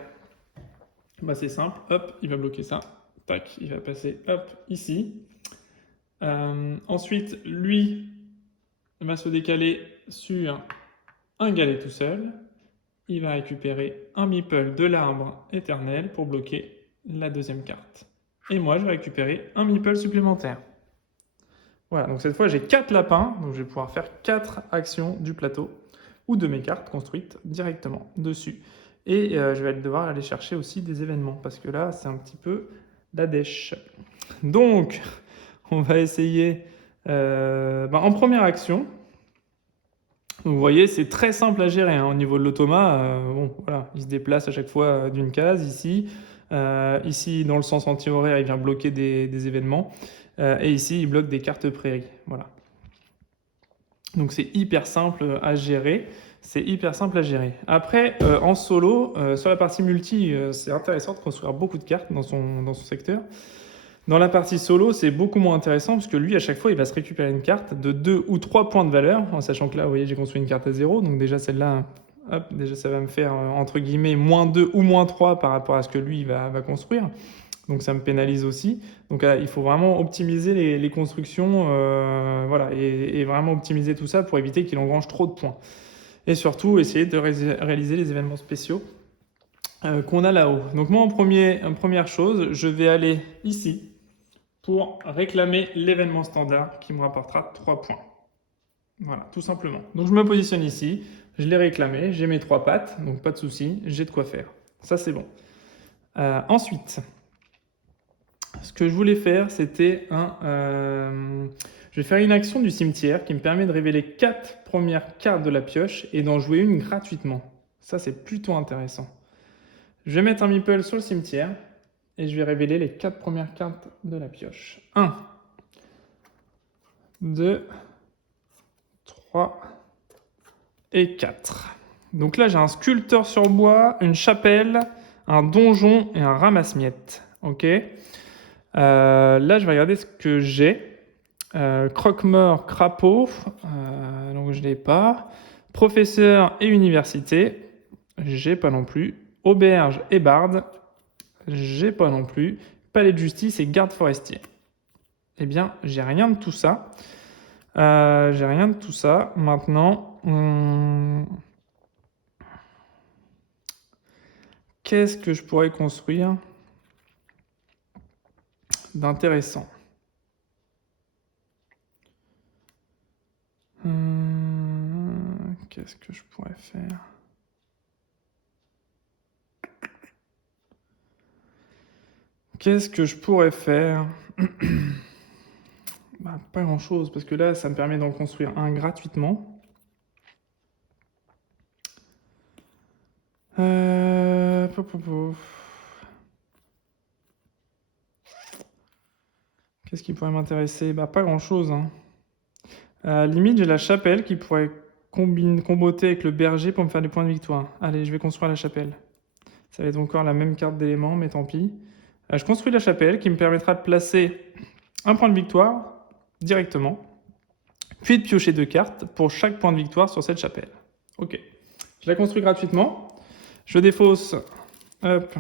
Bah, c'est simple. Hop, il va bloquer ça. Tac, il va passer hop ici. Ensuite, lui va se décaler sur un galet tout seul. Il va récupérer un meeple de l'arbre éternel pour bloquer la deuxième carte. Et moi, je vais récupérer un meeple supplémentaire. Voilà, donc cette fois, j'ai 4 lapins. Donc, je vais pouvoir faire 4 actions du plateau ou de mes cartes construites directement dessus. Et je vais devoir aller chercher aussi des événements parce que là, c'est un petit peu la dèche. Donc, on va essayer en première action. Vous voyez, c'est très simple à gérer hein, au niveau de l'automa. Voilà, il se déplace à chaque fois d'une case ici. Ici, dans le sens anti-horaire, il vient bloquer des événements. Et ici, il bloque des cartes prairies. Voilà. Donc, c'est hyper simple à gérer. C'est hyper simple à gérer. Après, en solo, sur la partie multi, c'est intéressant de construire beaucoup de cartes dans son secteur. Dans la partie solo, c'est beaucoup moins intéressant parce que lui, à chaque fois, il va se récupérer une carte de 2 ou 3 points de valeur, en sachant que là, vous voyez, j'ai construit une carte à 0. Donc déjà, celle-là, hop, déjà, ça va me faire, entre guillemets, -2 ou -3 par rapport à ce que lui va construire. Donc ça me pénalise aussi. Donc il faut vraiment optimiser les constructions voilà, et vraiment optimiser tout ça pour éviter qu'il engrange trop de points. Et surtout, essayer de réaliser les événements spéciaux qu'on a là-haut. Donc moi, en première chose, je vais aller ici pour réclamer l'événement standard qui me rapportera 3 points. Voilà, tout simplement. Donc je me positionne ici, je l'ai réclamé, j'ai mes 3 pattes, donc pas de souci, j'ai de quoi faire. Ça, c'est bon. Ensuite, ce que je voulais faire, c'était je vais faire une action du cimetière qui me permet de révéler 4 premières cartes de la pioche et d'en jouer une gratuitement. Ça, c'est plutôt intéressant. Je vais mettre un meeple sur le cimetière et je vais révéler les 4 premières cartes de la pioche. 1, 2, 3 et 4. Donc là, j'ai un sculpteur sur bois, une chapelle, un donjon et un ramasse-miettes. Ok. Là, je vais regarder ce que j'ai. Croque-mort, crapaud, donc je l'ai pas. Professeur et université, j'ai pas non plus. Auberge et barde, j'ai pas non plus. Palais de justice et garde forestier. Eh bien, j'ai rien de tout ça. J'ai rien de tout ça. Maintenant, qu'est-ce que je pourrais construire d'intéressant? Qu'est-ce que je pourrais faire? Qu'est-ce que je pourrais faire? Bah, pas grand-chose, parce que là, ça me permet d'en construire un gratuitement. Qu'est-ce qui pourrait m'intéresser? Bah, pas grand-chose, hein. Limite, j'ai la chapelle qui pourrait comboter avec le berger pour me faire des points de victoire. Allez, je vais construire la chapelle. Ça va être encore la même carte d'éléments, mais tant pis. Je construis la chapelle qui me permettra de placer un point de victoire directement, puis de piocher 2 cartes pour chaque point de victoire sur cette chapelle. Ok. Je la construis gratuitement. Je défausse hop,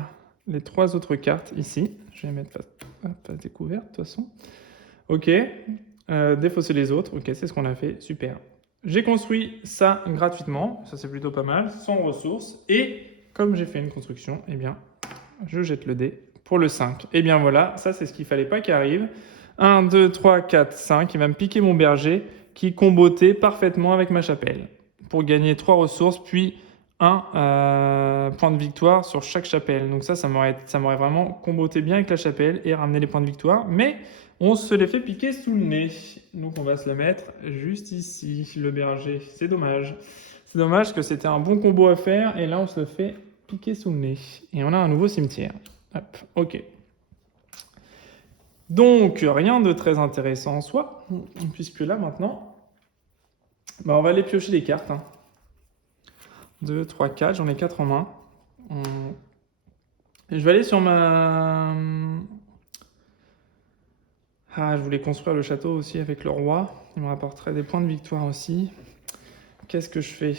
les 3 autres cartes ici. Je vais mettre face découverte de toute façon. Ok. Défausser les autres. Ok, c'est ce qu'on a fait. Super. J'ai construit ça gratuitement. Ça, c'est plutôt pas mal. Sans ressources. Et comme j'ai fait une construction, eh bien, je jette le dé pour le 5. Et bien voilà, ça, c'est ce qu'il fallait pas qu'il arrive. 1, 2, 3, 4, 5. Il va me piquer mon berger qui combotait parfaitement avec ma chapelle pour gagner 3 ressources, puis un point de victoire sur chaque chapelle. Donc ça m'aurait vraiment comboté bien avec la chapelle et ramené les points de victoire. Mais on se les fait piquer sous le nez. Donc on va se le mettre juste ici, le berger. C'est dommage. C'est dommage que c'était un bon combo à faire et là on se le fait piquer sous le nez. Et on a un nouveau cimetière. Hop, ok. Donc rien de très intéressant en soi, puisque là maintenant, bah, on va aller piocher des cartes. 2, 3, 4, j'en ai 4 en main. Je vais aller sur ma... Ah, je voulais construire le château aussi avec le roi. Il me rapporterait des points de victoire aussi. Qu'est-ce que je fais?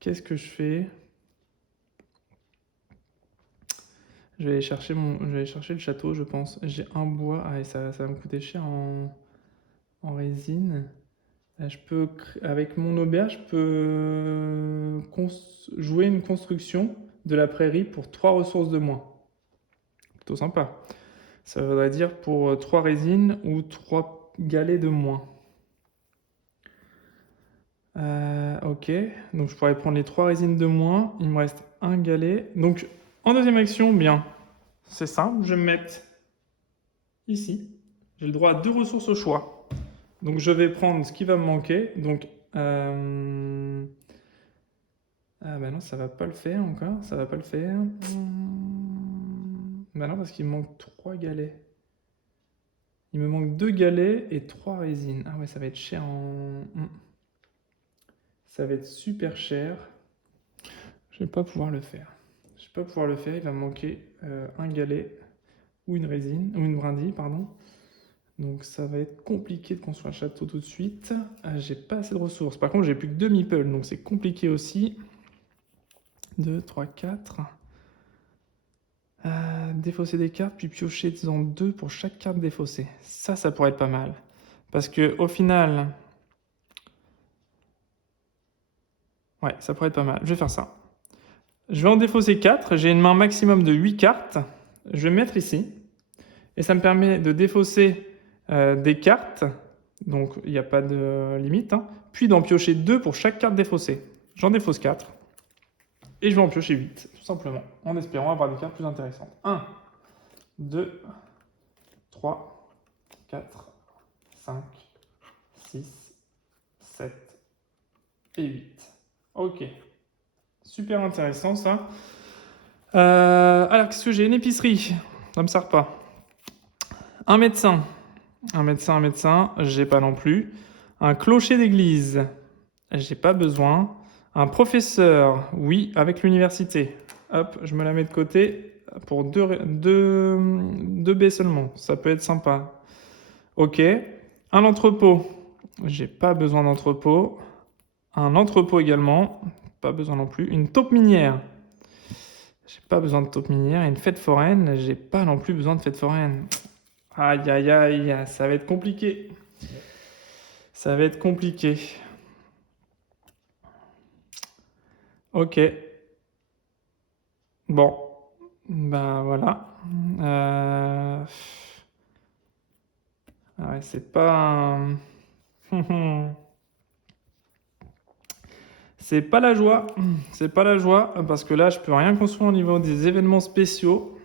Qu'est-ce que je fais? Je vais aller chercher le château, je pense. J'ai un bois. Ah, et ça va me coûter cher en résine. Avec mon auberge, je peux jouer une construction de la prairie pour 3 ressources de moins. Plutôt sympa. Ça voudrait dire pour 3 résines ou 3 galets de moins. Ok, donc je pourrais prendre les 3 résines de moins. Il me reste un galet. Donc en deuxième action, bien, c'est simple, je vais me mettre ici. J'ai le droit à 2 ressources au choix. Donc je vais prendre ce qui va me manquer. Donc ah bah non, ça va pas le faire encore. Ça va pas le faire. Bah non, parce qu'il me manque 3 galets. Il me manque 2 galets et 3 résines. Ah ouais, ça va être cher en... Ça va être super cher. Je vais pas pouvoir le faire. Je vais pas pouvoir le faire. Il va me manquer un galet ou une résine, ou une brindille, pardon. Donc ça va être compliqué de construire un château tout de suite. J'ai pas assez de ressources. Par contre, j'ai plus que 2 meeples, donc c'est compliqué aussi. 2, 3, 4. Défausser des cartes, puis piocher en 2 pour chaque carte défaussée. Ça pourrait être pas mal. Parce que au final... Ouais, ça pourrait être pas mal. Je vais faire ça. Je vais en défausser 4. J'ai une main maximum de 8 cartes. Je vais me mettre ici. Et ça me permet de défausser des cartes. Donc, il n'y a pas de limite. Puis d'en piocher 2 pour chaque carte défaussée. J'en défausse 4. Et je vais en piocher 8, tout simplement. En espérant avoir des cartes plus intéressantes. 1, 2, 3, 4, 5, 6, 7 et 8. Ok. Super intéressant ça. Alors, qu'est-ce que j'ai? Une épicerie. Ça me sert pas. Un médecin. Un médecin. J'ai pas non plus. Un clocher d'église. J'ai pas besoin. Un professeur. Oui, avec l'université. Hop, je me la mets de côté pour 2 B seulement. Ça peut être sympa. Ok. Un entrepôt. J'ai pas besoin d'entrepôt. Un entrepôt également. Pas besoin non plus. Une taupe minière. J'ai pas besoin de taupe minière. Et une fête foraine, j'ai pas non plus besoin de fête foraine. Aïe, aïe, aïe, ça va être compliqué. Ça va être compliqué. Ok. Bon. Ben voilà. Ouais, c'est pas un... C'est pas la joie. C'est pas la joie parce que là, je peux rien construire au niveau des événements spéciaux.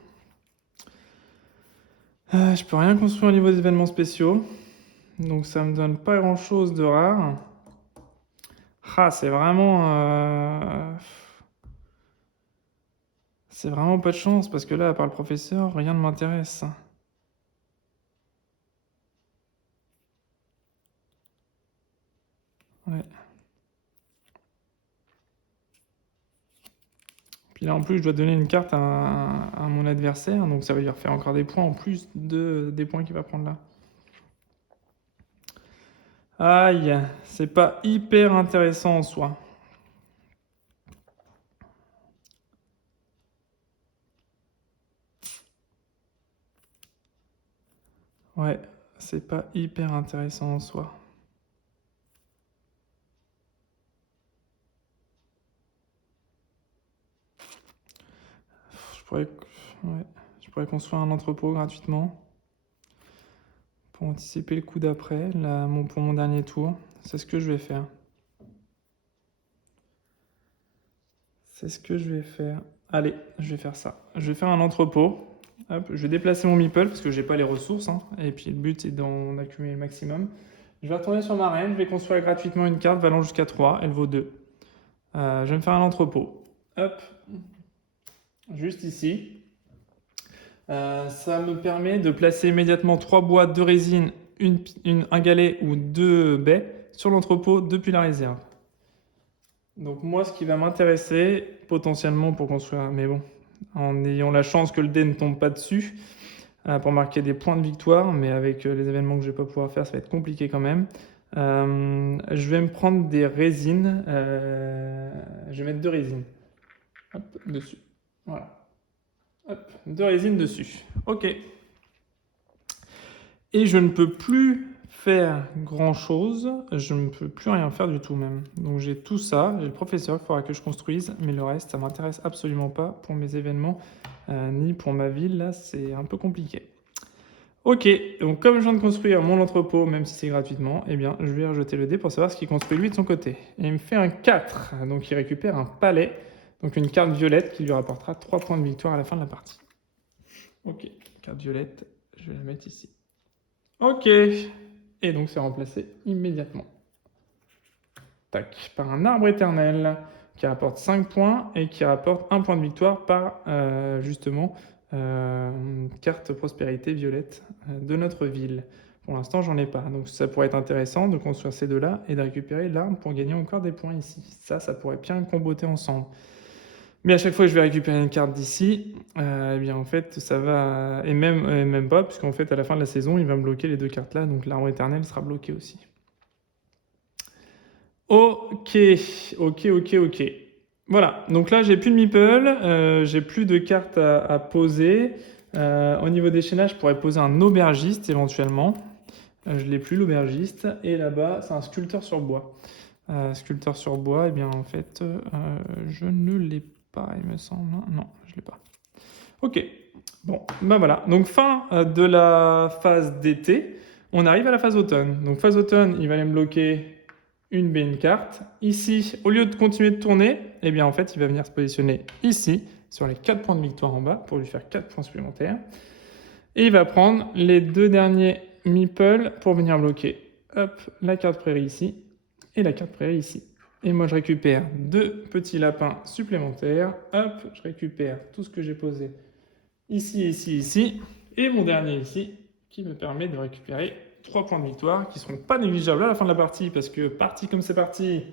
Je peux rien construire au niveau des événements spéciaux. Donc ça me donne pas grand chose de rare. Ah, c'est vraiment... C'est vraiment pas de chance parce que là, à part le professeur, rien ne m'intéresse. Ouais. Puis là, en plus, je dois donner une carte à mon adversaire, donc ça va lui refaire encore des points en plus des points qu'il va prendre là. Aïe, c'est pas hyper intéressant en soi. Ouais, c'est pas hyper intéressant en soi. Je pourrais, ouais, je pourrais construire un entrepôt gratuitement pour anticiper le coup d'après, pour mon dernier tour. C'est ce que je vais faire. C'est ce que je vais faire. Allez, je vais faire ça. Je vais faire un entrepôt. Hop, je vais déplacer mon meeple parce que j'ai pas les ressources, hein. Et puis le but est d'en accumuler le maximum. Je vais retourner sur ma reine, je vais construire gratuitement une carte valant jusqu'à 3, elle vaut 2. Je vais me faire un entrepôt. Hop, juste ici. Ça me permet de placer immédiatement 3 boîtes de résine, un galet ou 2 baies sur l'entrepôt depuis la réserve. Donc moi, ce qui va m'intéresser potentiellement pour construire, mais bon, en ayant la chance que le dé ne tombe pas dessus, pour marquer des points de victoire, mais avec les événements que je vais pas pouvoir faire, ça va être compliqué quand même. Je vais me prendre des résines. Je vais mettre 2 résines. Hop, dessus. Voilà. Hop, 2 résines dessus. Ok. Et je ne peux plus faire grand chose, je ne peux plus rien faire du tout même. Donc j'ai tout ça, j'ai le professeur qu'il faudra que je construise, mais le reste ça m'intéresse absolument pas pour mes événements, ni pour ma ville, là c'est un peu compliqué. Ok, donc comme je viens de construire mon entrepôt, même si c'est gratuitement, eh bien je vais rejeter le dé pour savoir ce qu'il construit lui de son côté. Et il me fait un 4, donc il récupère un palais, donc une carte violette qui lui rapportera 3 points de victoire à la fin de la partie. Ok, carte violette, je vais la mettre ici. Ok, et donc c'est remplacé immédiatement. Tac, par un arbre éternel qui rapporte 5 points et qui rapporte 1 point de victoire par justement carte prospérité violette de notre ville. Pour l'instant, j'en ai pas. Donc ça pourrait être intéressant de construire ces deux-là et de récupérer l'arbre pour gagner encore des points ici. Ça pourrait bien comboter ensemble. Mais à chaque fois que je vais récupérer une carte d'ici, eh bien en fait ça va... Et même pas, puisqu'en fait à la fin de la saison, il va me bloquer les 2 cartes là, donc l'arbre éternel sera bloqué aussi. Ok, ok. Voilà, donc là j'ai plus de meeple, j'ai plus de cartes à poser. Au niveau des chaînages, je pourrais poser un aubergiste éventuellement. Je l'ai plus l'aubergiste. Et là-bas, c'est un sculpteur sur bois. Sculpteur sur bois, et bien en fait, je ne l'ai pas, il me semble. Non, je l'ai pas. Ok, bon, ben voilà. Donc fin de la phase d'été, on arrive à la phase automne. Donc phase automne, il va aller me bloquer une baie, une carte. Ici, au lieu de continuer de tourner, eh bien en fait, il va venir se positionner ici, sur les 4 points de victoire en bas, pour lui faire 4 points supplémentaires. Et il va prendre les 2 derniers meeples pour venir bloquer. Hop, la carte prairie ici, et la carte prairie ici. Et moi, je récupère 2 petits lapins supplémentaires. Hop, je récupère tout ce que j'ai posé ici, et mon dernier ici, qui me permet de récupérer 3 points de victoire, qui ne seront pas négligeables à la fin de la partie, parce que parti comme c'est parti,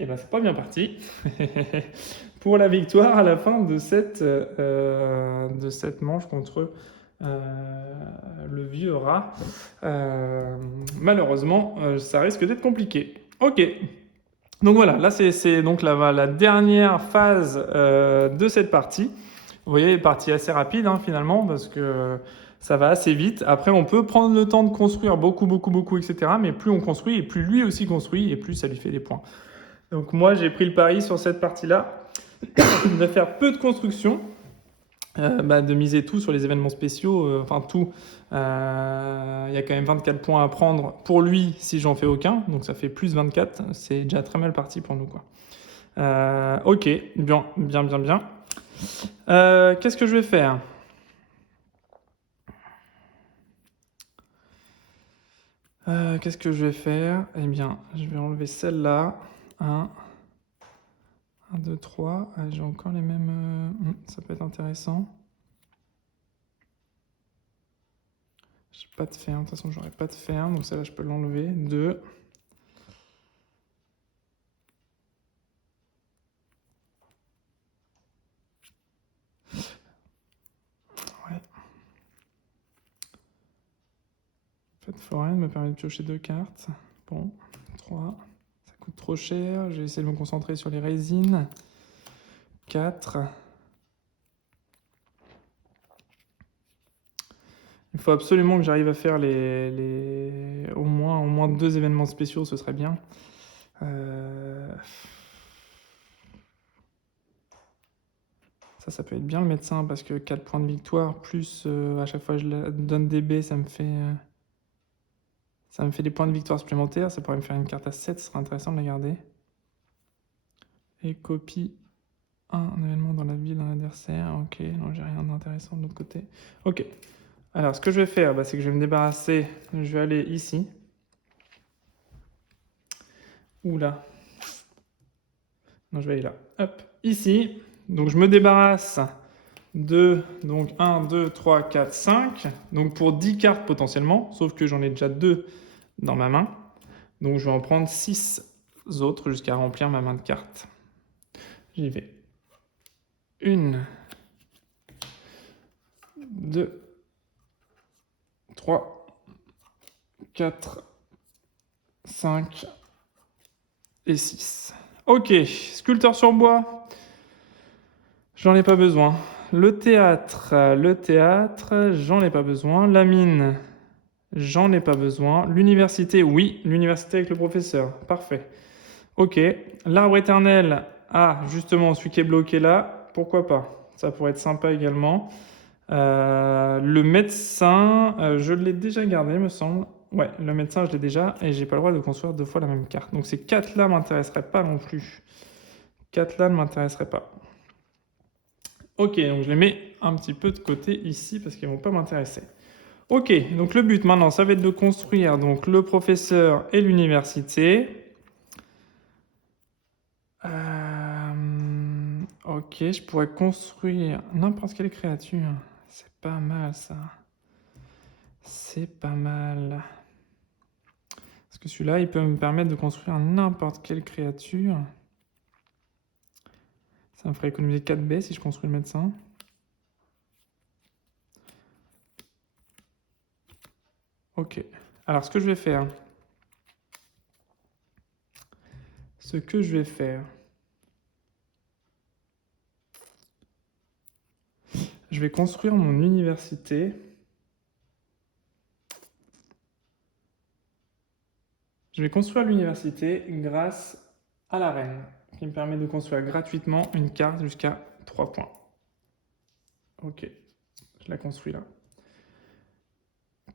et ben c'est pas bien parti, pour la victoire à la fin de cette manche contre le vieux rat. Malheureusement, ça risque d'être compliqué. Ok, Donc voilà, là c'est donc la dernière phase de cette partie. Vous voyez, partie assez rapide hein, finalement, parce que ça va assez vite. Après, on peut prendre le temps de construire beaucoup, beaucoup, beaucoup, etc. Mais plus on construit, et plus lui aussi construit, et plus ça lui fait des points. Donc moi, j'ai pris le pari sur cette partie-là de faire peu de construction, de miser tout sur les événements spéciaux, enfin tout. Il y a quand même 24 points à prendre pour lui si j'en fais aucun, donc ça fait plus 24, c'est déjà très mal parti pour nous, quoi. Ok, bien, bien, bien, bien. Qu'est-ce que je vais faire? Qu'est-ce que je vais faire? Eh bien, je vais enlever celle-là. 1, 1, 2, 3. J'ai encore les mêmes... ça peut être intéressant. J'ai pas de ferme, de toute façon, j'aurais pas de ferme, donc celle-là, je peux l'enlever. 2. Ouais. Fête foraine me permet de piocher 2 cartes. Bon, 3. Ça coûte trop cher. J'ai essayé de me concentrer sur les résines. 4. Il faut absolument que j'arrive à faire au moins 2 événements spéciaux, ce serait bien. Ça peut être bien le médecin, parce que 4 points de victoire, plus à chaque fois que je donne des baies, ça me fait des points de victoire supplémentaires. Ça pourrait me faire une carte à 7, ce serait intéressant de la garder. Et copie un événement dans la ville d'un adversaire. Ok, non, j'ai rien d'intéressant de l'autre côté. Ok. Alors, ce que je vais faire, c'est que je vais me débarrasser. Je vais aller ici. Oula. Non, je vais aller là. Hop, ici. Donc, je me débarrasse de, donc 1, 2, 3, 4, 5. Donc, pour 10 cartes potentiellement, sauf que j'en ai déjà 2 dans ma main. Donc, je vais en prendre 6 autres jusqu'à remplir ma main de cartes. J'y vais. 1, 2, 3, 4, 5 et 6. Ok, sculpteur sur bois, j'en ai pas besoin. Le théâtre, j'en ai pas besoin. La mine, j'en ai pas besoin. L'université, oui, l'université avec le professeur, parfait. Ok, l'arbre éternel, justement, celui qui est bloqué là, pourquoi pas? Ça pourrait être sympa également. Le médecin, je l'ai déjà gardé, me semble. Ouais, le médecin, je l'ai déjà, et j'ai pas le droit de construire 2 fois la même carte. Donc ces 4-là m'intéresseraient pas non plus. 4-là ne m'intéresseraient pas. Ok, donc je les mets un petit peu de côté ici, parce qu'ils vont pas m'intéresser. Ok, donc le but maintenant, ça va être de construire donc, le professeur et l'université. Ok, je pourrais construire n'importe quelle créature. C'est pas mal ça. C'est pas mal. Parce que celui-là, il peut me permettre de construire n'importe quelle créature. Ça me ferait économiser 4 baies si je construis le médecin. Ok. Alors, ce que je vais faire... Je vais construire mon université. Je vais construire l'université grâce à la reine, qui me permet de construire gratuitement une carte jusqu'à 3 points. Ok, je la construis là.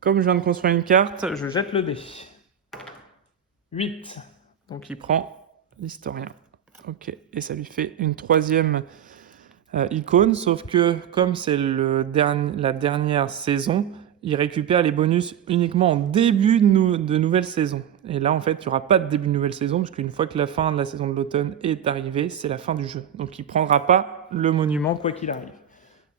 Comme je viens de construire une carte, je jette le dé. 8. Donc il prend l'historien. Ok, et ça lui fait une 3e icône, sauf que comme c'est la dernière saison, il récupère les bonus uniquement en début de nouvelle saison. Et là, en fait, il n'y aura pas de début de nouvelle saison, parce qu'une fois que la fin de la saison de l'automne est arrivée, c'est la fin du jeu. Donc il ne prendra pas le monument quoi qu'il arrive.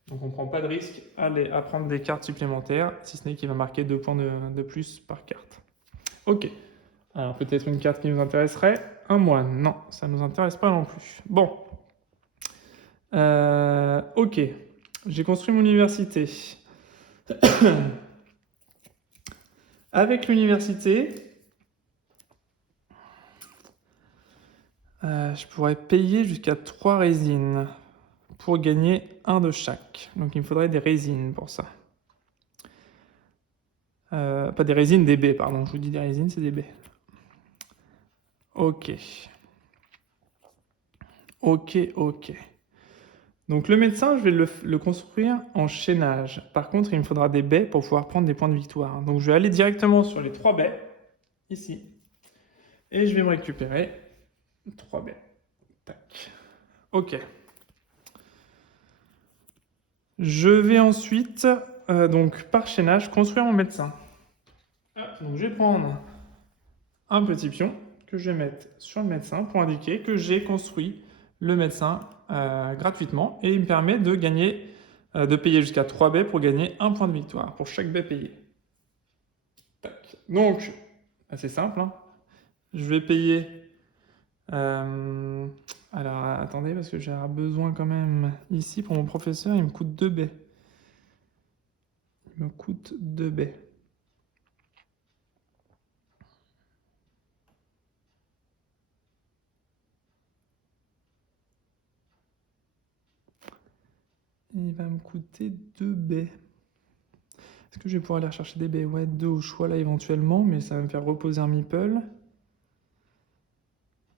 Donc on ne prend pas de risque à prendre des cartes supplémentaires, si ce n'est qu'il va marquer 2 points de plus par carte. Ok. Alors peut-être une carte qui nous intéresserait. Un moine. Non, ça ne nous intéresse pas non plus. Bon. Ok. J'ai construit mon université. Avec l'université, Je pourrais payer jusqu'à 3 résines pour gagner un de chaque. Donc il me faudrait des résines pour ça. Pas des résines, des baies, pardon. Je vous dis des résines, c'est des baies. Ok. Ok. Donc le médecin, je vais le construire en chaînage. Par contre, il me faudra des baies pour pouvoir prendre des points de victoire. Donc je vais aller directement sur les 3 baies, ici. Et je vais me récupérer 3 baies. Tac. Ok. Je vais ensuite, donc par chaînage, construire mon médecin. Donc je vais prendre un petit pion que je vais mettre sur le médecin pour indiquer que j'ai construit le médecin gratuitement et il me permet de gagner, de payer jusqu'à 3 baies pour gagner un point de victoire pour chaque baie payée. Tac. Donc, assez simple, hein. Je vais payer. Alors attendez, parce que j'ai besoin quand même ici pour mon professeur, il me coûte 2 baies. Il me coûte 2 baies. Il va me coûter 2 baies. Est-ce que je vais pouvoir aller chercher des baies? Ouais, 2 au choix là éventuellement, mais ça va me faire reposer un meeple.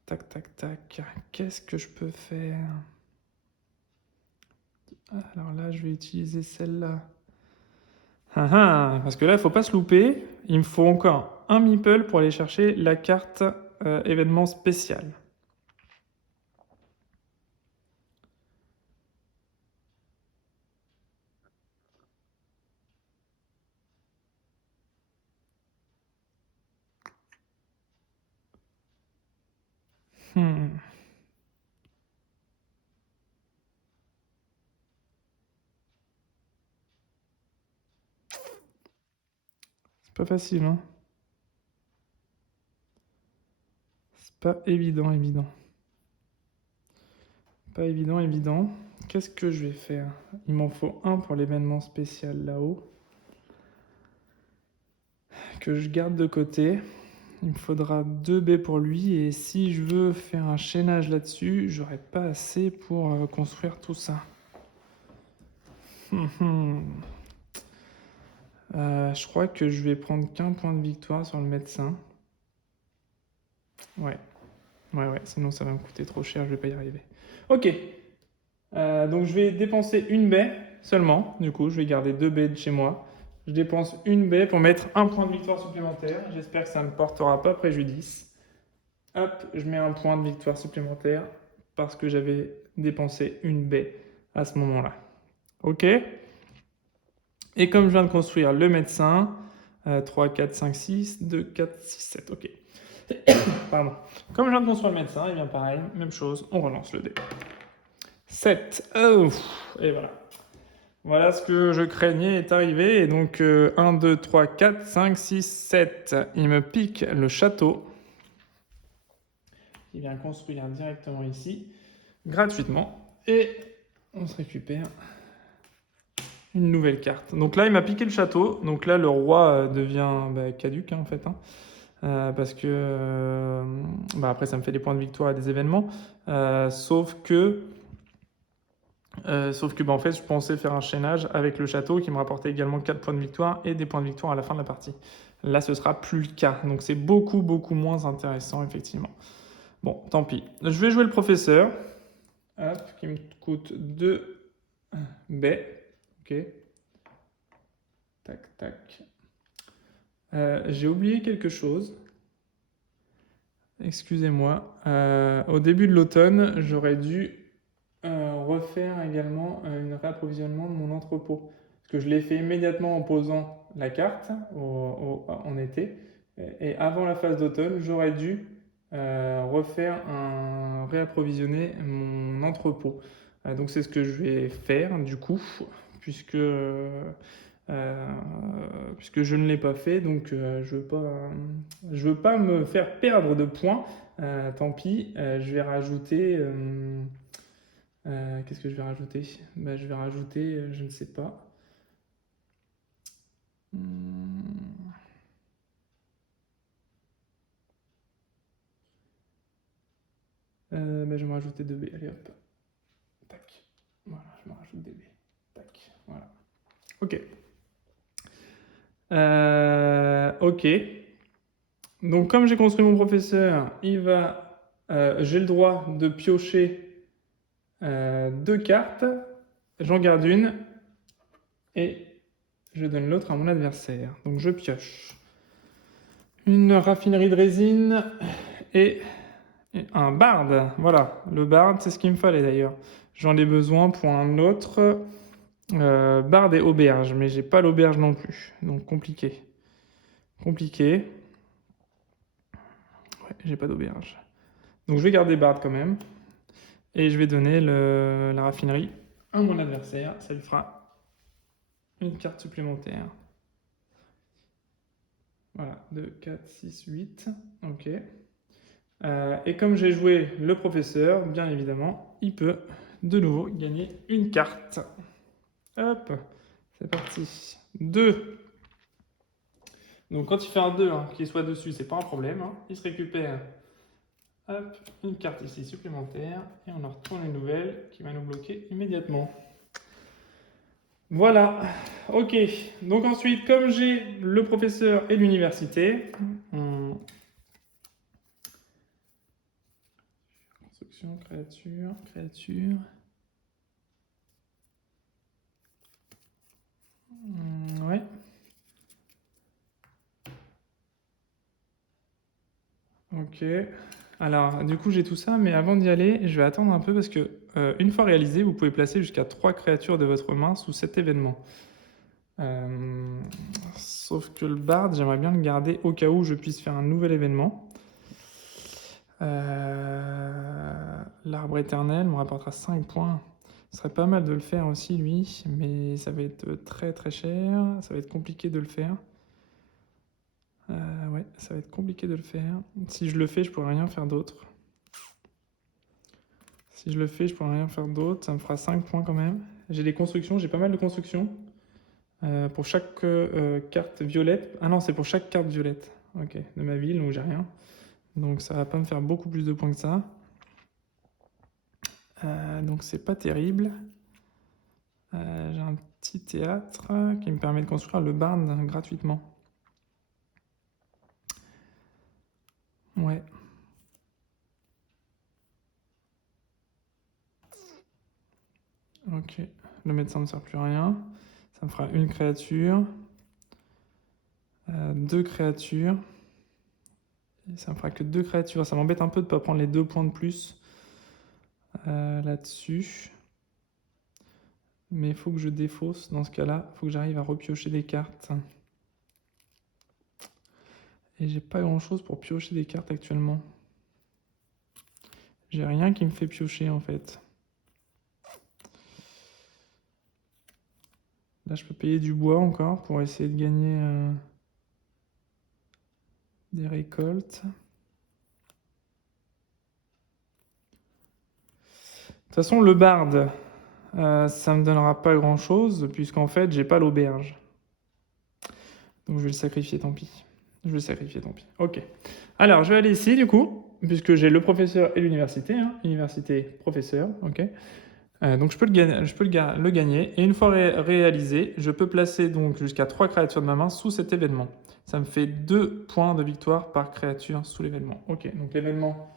Tac. Qu'est-ce que je peux faire? Alors là, je vais utiliser celle-là. Parce que là, il ne faut pas se louper. Il me faut encore un meeple pour aller chercher la carte événement spécial. Hmm. C'est pas facile, hein? C'est pas évident. Pas évident. Qu'est-ce que je vais faire? Il m'en faut un pour l'événement spécial là-haut, que je garde de côté. Il me faudra 2 baies pour lui, et si je veux faire un chaînage là-dessus, j'aurai pas assez pour construire tout ça. Je crois que je vais prendre qu'un point de victoire sur le médecin. Ouais, sinon ça va me coûter trop cher, je vais pas y arriver. Ok, donc je vais dépenser une baie seulement, du coup je vais garder 2 baies de chez moi. Je dépense une baie pour mettre un point de victoire supplémentaire, j'espère que ça ne portera pas préjudice. Hop, je mets un point de victoire supplémentaire parce que j'avais dépensé une baie à ce moment-là. Ok. Et comme je viens de construire le médecin, 3, 4, 5, 6, 2, 4, 6, 7, ok. Pardon. Comme je viens de construire le médecin, et bien pareil, même chose, on relance le dé. 7. Oh, et voilà. Voilà ce que je craignais est arrivé. Et donc 1, 2, 3, 4, 5, 6, 7. Il me pique le château. Il vient construire directement ici, gratuitement. Et on se récupère une nouvelle carte. Donc là, il m'a piqué le château. Donc là, le roi devient caduc, hein, en fait. Hein. Parce que après, ça me fait des points de victoire et des événements. Sauf que en fait, je pensais faire un chaînage avec le château qui me rapportait également 4 points de victoire et des points de victoire à la fin de la partie. Là, ce sera plus le cas. Donc c'est beaucoup moins intéressant, effectivement. Bon, tant pis. Je vais jouer le professeur. Hop, qui me coûte 2 baies. Ok. Tac. J'ai oublié quelque chose. Excusez-moi. Au début de l'automne, j'aurais dû refaire également un réapprovisionnement de mon entrepôt. Parce que je l'ai fait immédiatement en posant la carte en été. Et avant la phase d'automne, j'aurais dû réapprovisionner mon entrepôt. Donc c'est ce que je vais faire du coup, puisque, puisque je ne l'ai pas fait. Donc je veux pas me faire perdre de points. Tant pis, je vais rajouter. Qu'est-ce que je vais rajouter? Je vais rajouter, je ne sais pas. Hmm. shoot DB. Tac, voilà. Ok. Ok. Donc, comme j'ai construit mon professeur, j'ai le droit de piocher 2 cartes. J'en garde une et je donne l'autre à mon adversaire. Donc, je pioche une raffinerie de résine et un barde. Voilà, le barde, c'est ce qu'il me fallait d'ailleurs. J'en ai besoin pour un autre barde et auberge, mais j'ai pas l'auberge non plus. Donc, compliqué. Compliqué. Ouais, j'ai pas d'auberge. Donc, je vais garder barde quand même. Et je vais donner la raffinerie à mon adversaire. Ça lui fera une carte supplémentaire. Voilà, 2, 4, 6, 8. Ok. Et comme j'ai joué le professeur, bien évidemment, il peut de nouveau gagner une carte. Hop, c'est parti. 2. Donc quand il fait un 2, qu'il soit dessus, c'est pas un problème. Il se récupère hop, une carte ici supplémentaire. Et on en retourne une nouvelle qui va nous bloquer immédiatement. Voilà, ok. Donc ensuite, comme j'ai le professeur et l'université, construction, créature. Ouais. Ok. Alors, du coup, j'ai tout ça, mais avant d'y aller, je vais attendre un peu parce que une fois réalisé, vous pouvez placer jusqu'à 3 créatures de votre main sous cet événement. Sauf que le bard, j'aimerais bien le garder au cas où je puisse faire un nouvel événement. L'arbre éternel me rapportera 5 points. Ce serait pas mal de le faire aussi, lui, mais ça va être très très cher. Ça va être compliqué de le faire. Ouais, ça va être compliqué de le faire. Si je le fais, je pourrais rien faire d'autre. Si je le fais, je pourrais rien faire d'autre. Ça me fera 5 points quand même. J'ai des constructions, j'ai pas mal de constructions. Pour chaque carte violette. Ah non, c'est pour chaque carte violette. Ok, de ma ville, donc j'ai rien. Donc ça va pas me faire beaucoup plus de points que ça. Donc c'est pas terrible. J'ai un petit théâtre qui me permet de construire le barn gratuitement. Ouais. Ok. Le médecin ne me sert plus à rien. Ça me fera une créature. 2 créatures. Et ça me fera que 2 créatures. Ça m'embête un peu de ne pas prendre les 2 points de plus là-dessus. Mais il faut que je défausse dans ce cas-là. Il faut que j'arrive à repiocher des cartes. Et j'ai pas grand-chose pour piocher des cartes actuellement. J'ai rien qui me fait piocher en fait. Là, je peux payer du bois encore pour essayer de gagner des récoltes. De toute façon, le barde, ça me donnera pas grand-chose puisqu'en fait, j'ai pas l'auberge. Donc je vais le sacrifier, tant pis. Je vais le sacrifier, tant pis. Ok. Alors, je vais aller ici, du coup, puisque j'ai le professeur et l'université. Université, professeur, ok. Donc je peux le gagner. Et une fois réalisé, je peux placer donc jusqu'à 3 créatures de ma main sous cet événement. Ça me fait 2 points de victoire par créature sous l'événement. Ok, donc l'événement,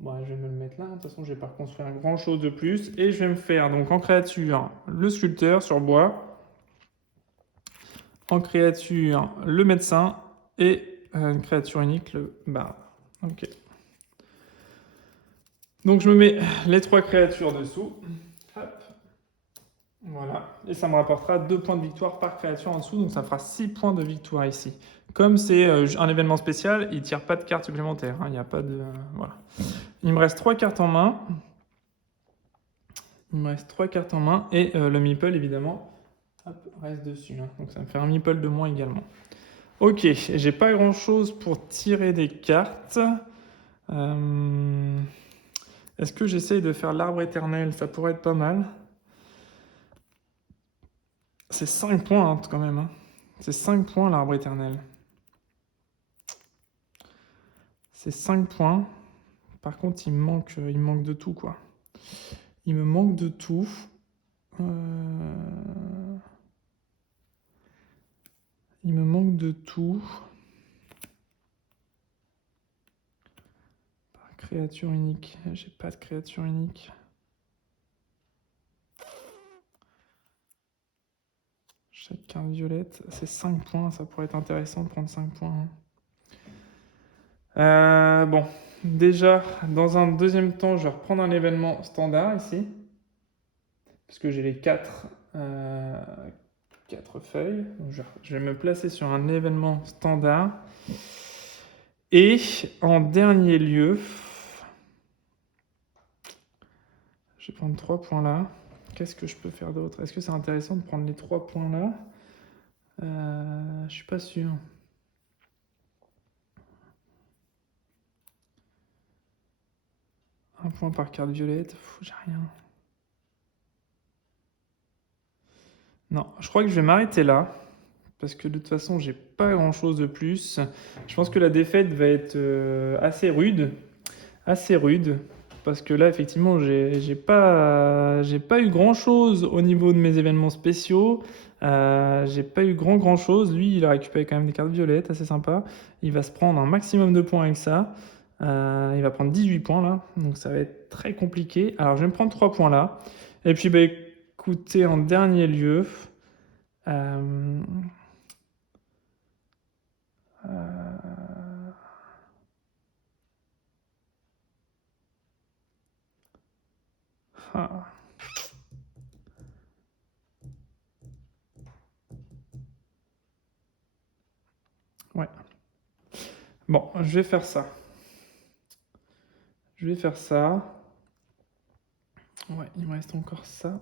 bon, je vais me le mettre là. De toute façon, je vais pas reconstruire grand chose de plus. Et je vais me faire donc en créature le sculpteur sur bois. En créature, le médecin et une créature unique, le barde. Ok. Donc je me mets les 3 créatures dessous. Hop. Voilà. Et ça me rapportera 2 points de victoire par créature en dessous. Donc ça fera 6 points de victoire ici. Comme c'est un événement spécial, il ne tire pas de cartes supplémentaires. Il n'y a pas de... voilà. Il me reste 3 cartes en main. Et le meeple, évidemment, hop, reste dessus. Donc ça me fait un meeple de moins également. Ok, j'ai pas grand chose pour tirer des cartes. Est-ce que j'essaye de faire l'arbre éternel? Ça pourrait être pas mal. C'est 5 points quand même. C'est 5 points l'arbre éternel. C'est 5 points. Par contre, il me manque de tout, quoi. Il me manque de tout. Il me manque de tout. Créature unique. J'ai pas de créature unique. Chaque carte violette, c'est 5 points. Ça pourrait être intéressant de prendre 5 points. Bon, déjà, dans un deuxième temps, je vais reprendre un événement standard ici. Parce que j'ai les 4 feuilles. Donc je vais me placer sur un événement standard. Et en dernier lieu, je vais prendre 3 points là. Qu'est-ce que je peux faire d'autre? Est-ce que c'est intéressant de prendre les 3 points là? Je suis pas sûr. Un point par carte violette, j'ai rien. Non, je crois que je vais m'arrêter là. Parce que de toute façon, j'ai pas grand chose de plus. Je pense que la défaite va être assez rude. Assez rude. Parce que là, effectivement, j'ai pas eu grand chose au niveau de mes événements spéciaux. J'ai pas eu grand chose. Lui, il a récupéré quand même des cartes violettes, assez sympa. Il va se prendre un maximum de points avec ça. Il va prendre 18 points là. Donc ça va être très compliqué. Alors je vais me prendre 3 points là. Et puis, bah, écoutez, en dernier lieu. Euh, ah. Ouais. Bon, je vais faire ça. Je vais faire ça. Ouais, il me reste encore ça.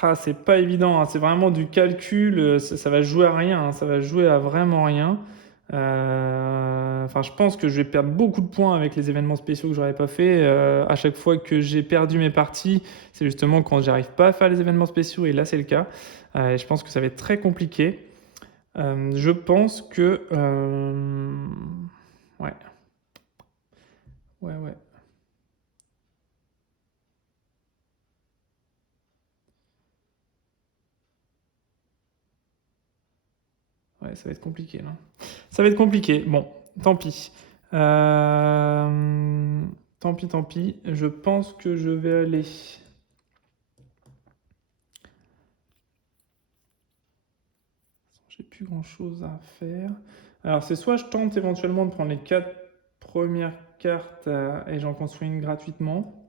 Ah, c'est pas évident, hein. C'est vraiment du calcul. Ça va jouer à rien, hein. Ça va jouer à vraiment rien. Enfin, je pense que je vais perdre beaucoup de points avec les événements spéciaux que j'aurais pas fait. À chaque fois que j'ai perdu mes parties, c'est justement quand j'arrive pas à faire les événements spéciaux, et là c'est le cas. Et je pense que ça va être très compliqué. Je pense que... Ouais. Ouais, ouais. Ouais, ça va être compliqué là. Ça va être compliqué. Bon, tant pis. Tant pis, tant pis. Je pense que je vais aller. J'ai plus grand chose à faire. Alors, c'est soit je tente éventuellement de prendre les 4 premières cartes et j'en construis une gratuitement.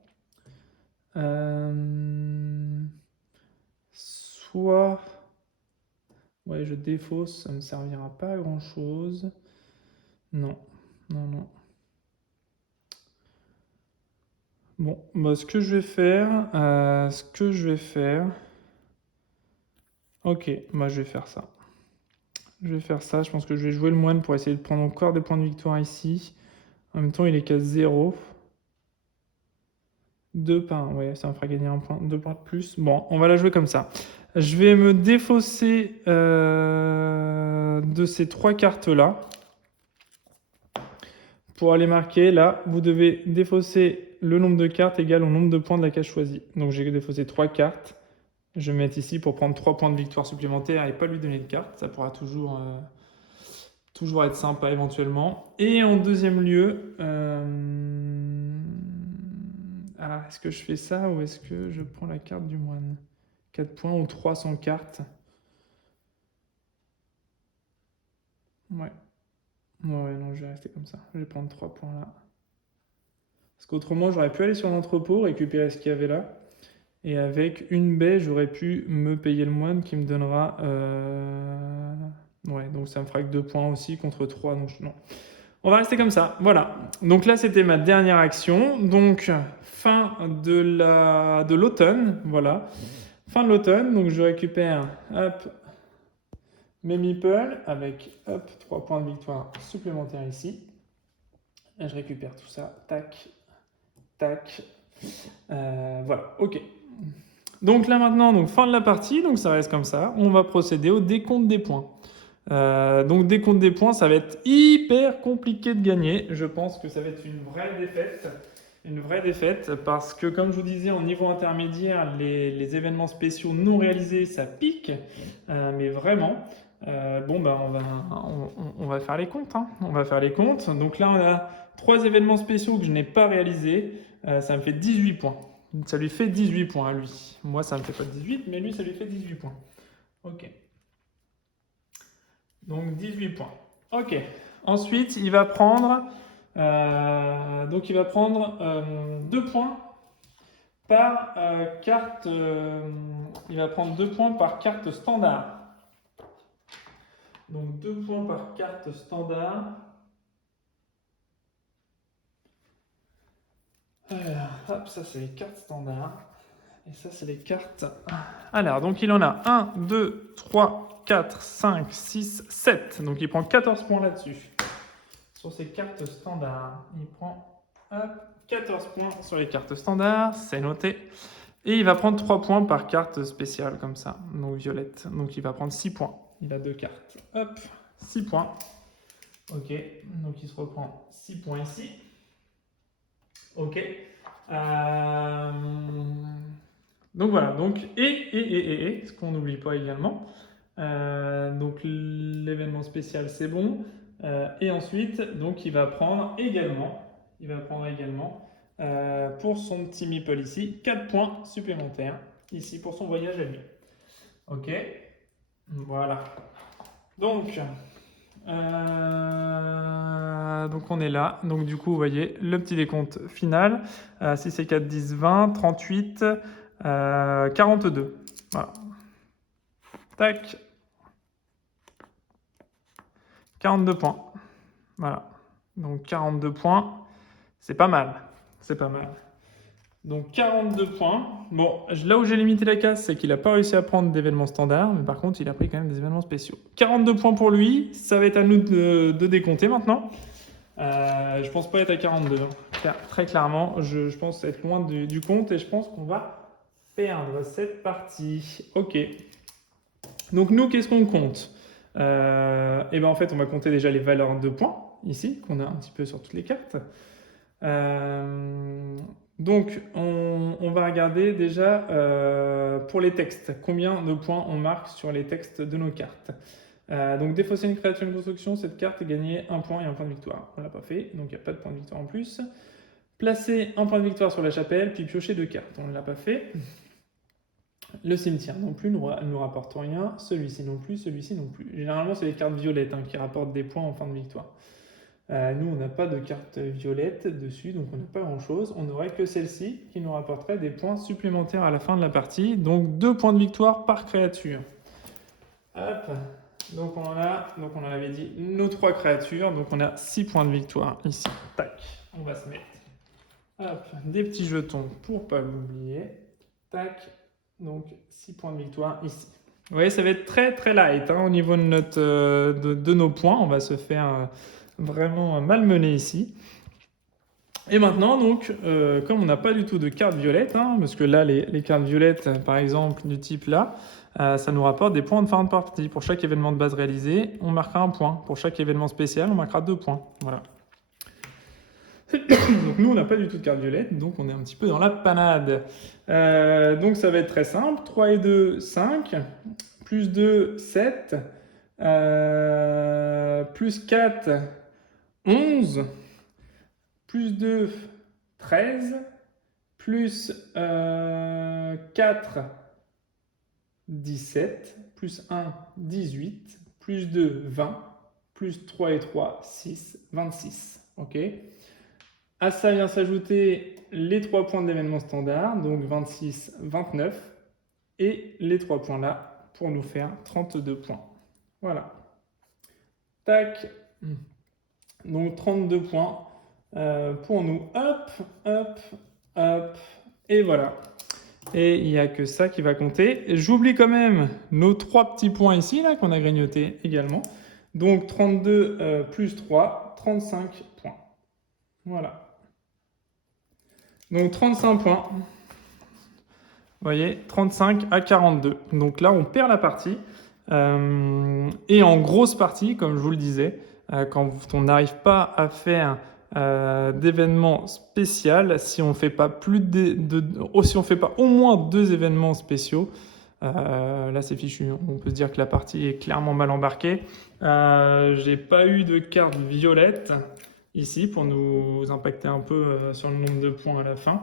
Soit. Ouais, je défausse, ça me servira pas à grand chose. Non, non, non. Bon, bah, ce que je vais faire. Ok, bah, je vais faire ça. Je vais faire ça. Je pense que je vais jouer le moine pour essayer de prendre encore des points de victoire ici. En même temps, il est qu'à 0. 2 points, ouais, ça me fera gagner un point, 2 points de plus. Bon, on va la jouer comme ça. Je vais me défausser de ces 3 cartes-là. Pour aller marquer, là, vous devez défausser le nombre de cartes égal au nombre de points de la case choisie. Donc j'ai défaussé 3 cartes. Je vais mettre ici pour prendre 3 points de victoire supplémentaires et pas lui donner de carte. Ça pourra toujours être sympa éventuellement. Et en deuxième lieu, est-ce que je fais ça ou est-ce que je prends la carte du moine? 4 points ou 300 cartes. Ouais. Ouais, non, je vais rester comme ça. Je vais prendre 3 points là. Parce qu'autrement, j'aurais pu aller sur l'entrepôt, récupérer ce qu'il y avait là. Et avec une baie, j'aurais pu me payer le moine qui me donnera... Ouais, donc ça me fera que 2 points aussi contre 3. Donc non. On va rester comme ça. Voilà. Donc là, c'était ma dernière action. Donc, fin de l'automne. Voilà. Fin de l'automne. Donc, je récupère hop, mes meeples avec hop, 3 points de victoire supplémentaires ici. Et je récupère tout ça. Tac, tac. Voilà. OK. Donc là maintenant, donc fin de la partie, donc ça reste comme ça. On va procéder au décompte des points. Donc décompte des points, ça va être hyper compliqué de gagner. Je pense que ça va être une vraie défaite. Une vraie défaite parce que, comme je vous disais, en niveau intermédiaire, les événements spéciaux non réalisés, ça pique, mais vraiment. Bon, bah, on va faire les comptes, hein. On va faire les comptes. Donc là, on a 3 événements spéciaux que je n'ai pas réalisés. Ça me fait 18 points. Ça lui fait 18 points à lui. Moi, ça me fait pas 18, mais lui, ça lui fait 18 points. Ok. Donc 18 points. Ok. Ensuite, il va prendre, donc il va prendre 2 points par carte. Il va prendre 2 points par carte standard. Donc 2 points par carte standard. Alors, hop, ça c'est les cartes standards. Et ça c'est les cartes. Alors, donc il en a 1, 2, 3, 4, 5, 6, 7. Donc il prend 14 points là-dessus. Sur ces cartes standards, il prend hop, 14 points sur les cartes standards, c'est noté. Et il va prendre 3 points par carte spéciale, comme ça, donc violette. Donc il va prendre 6 points. Il a 2 cartes. Hop, 6 points. Ok, donc il se reprend 6 points ici. Ok. Donc voilà, donc, ce qu'on n'oublie pas également. Donc l'événement spécial, c'est bon. Et ensuite, donc il va prendre également, pour son petit meeple ici, 4 points supplémentaires, ici pour son voyage à lui. Ok, voilà. Donc on est là. Donc du coup, vous voyez le petit décompte final. 6 et 4, 10, 20, 38, 42. Voilà. Tac. 42 points. Voilà. Donc 42 points. C'est pas mal. C'est pas mal. Donc 42 points. Bon, là où j'ai limité la casse, c'est qu'il n'a pas réussi à prendre d'événements standards, mais par contre, il a pris quand même des événements spéciaux. 42 points pour lui. Ça va être à nous de décompter maintenant. Je pense pas être à 42. Très clairement, je pense être loin du compte et je pense qu'on va perdre cette partie. Ok. Donc nous, qu'est-ce qu'on compte? Et ben en fait, on va compter déjà les valeurs de points ici qu'on a un petit peu sur toutes les cartes. Donc on va regarder déjà pour les textes, combien de points on marque sur les textes de nos cartes. Donc défausser une créature, une construction, cette carte est gagnée 1 point et 1 point de victoire. On l'a pas fait, donc il n'y a pas de point de victoire en plus. Placer 1 point de victoire sur la chapelle, puis piocher 2 cartes. On ne l'a pas fait. Le cimetière non plus, nous rapporte rien. Celui-ci non plus, celui-ci non plus. Généralement, c'est les cartes violettes qui rapportent des points en fin de victoire. Nous, on n'a pas de carte violette dessus, donc on n'a pas grand-chose. On n'aurait que celle-ci qui nous rapporterait des points supplémentaires à la fin de la partie. Donc 2 points de victoire par créature. Hop. Donc on avait dit nos 3 créatures, donc on a 6 points de victoire ici. Tac, on va se mettre hop, des petits jetons pour pas l'oublier. Tac, donc 6 points de victoire ici. Vous voyez, ça va être très très light au niveau de nos points. On va se faire vraiment malmener ici. Et maintenant, donc, comme on n'a pas du tout de cartes violettes, parce que là, les cartes violettes, par exemple, du type là, ça nous rapporte des points de fin de partie. Pour chaque événement de base réalisé, on marquera 1 point. Pour chaque événement spécial, on marquera 2 points. Voilà. Donc nous, on n'a pas du tout de carte violette, donc on est un petit peu dans la panade. Donc ça va être très simple. 3 et 2, 5. Plus 2, 7. Plus 4, 11. Plus 2, 13. Plus 4, 17. Plus 1, 18. Plus 2, 20. Plus 3 et 3, 6, 26. Ok. À ça vient s'ajouter les 3 points d'événement standard, donc 26, 29, et les 3 points là pour nous faire 32 points. Voilà. Tac. Donc 32 points pour nous. Hop, hop, hop. Et voilà. Et il n'y a que ça qui va compter. J'oublie quand même nos 3 petits points ici, là, qu'on a grignotés également. Donc 32 plus 3, 35 points. Voilà. Donc 35 points. Vous voyez, 35 à 42. Donc là, on perd la partie. Et en grosse partie, comme je vous le disais, quand on n'arrive pas à faire d'événements spéciaux si on fait pas si on fait pas au moins 2 événements spéciaux. Là, c'est fichu, hein. On peut se dire que la partie est clairement mal embarquée. J'ai pas eu de carte violette ici pour nous impacter un peu sur le nombre de points à la fin.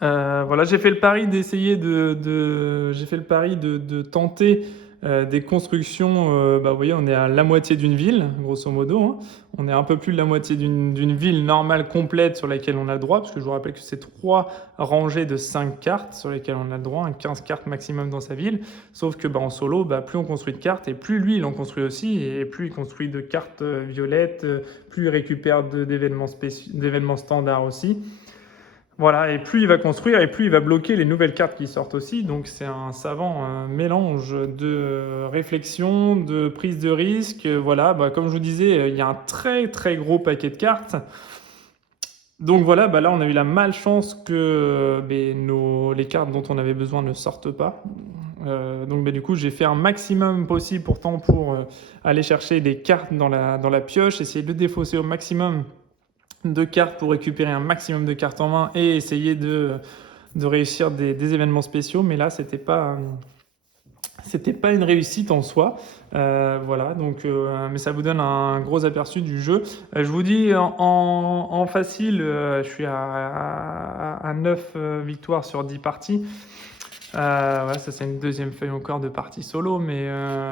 Voilà, j'ai fait le pari j'ai fait le pari de tenter des constructions. Vous voyez, on est à la moitié d'une ville, grosso modo, hein. On est un peu plus de la moitié d'une ville normale complète sur laquelle on a le droit, parce que je vous rappelle que c'est 3 rangées de 5 cartes sur lesquelles on a le droit, 15 cartes maximum dans sa ville. Sauf que en solo, plus on construit de cartes, et plus lui, il en construit aussi, et plus il construit de cartes violettes, plus il récupère d'événements standards aussi. Voilà, et plus il va construire, et plus il va bloquer les nouvelles cartes qui sortent aussi. Donc c'est un savant mélange de réflexion, de prise de risque. Voilà, comme je vous disais, il y a un très très gros paquet de cartes. Donc voilà, là on a eu la malchance que les cartes dont on avait besoin ne sortent pas. Donc du coup j'ai fait un maximum possible pourtant pour aller chercher des cartes dans la pioche, essayer de défausser au maximum de cartes pour récupérer un maximum de cartes en main et essayer de réussir des événements spéciaux. Mais là, c'était pas une réussite en soi. Voilà, donc, mais ça vous donne un gros aperçu du jeu. Je vous dis, en facile, je suis à 9 victoires sur 10 parties. Voilà, ça c'est une deuxième feuille encore de partie solo, mais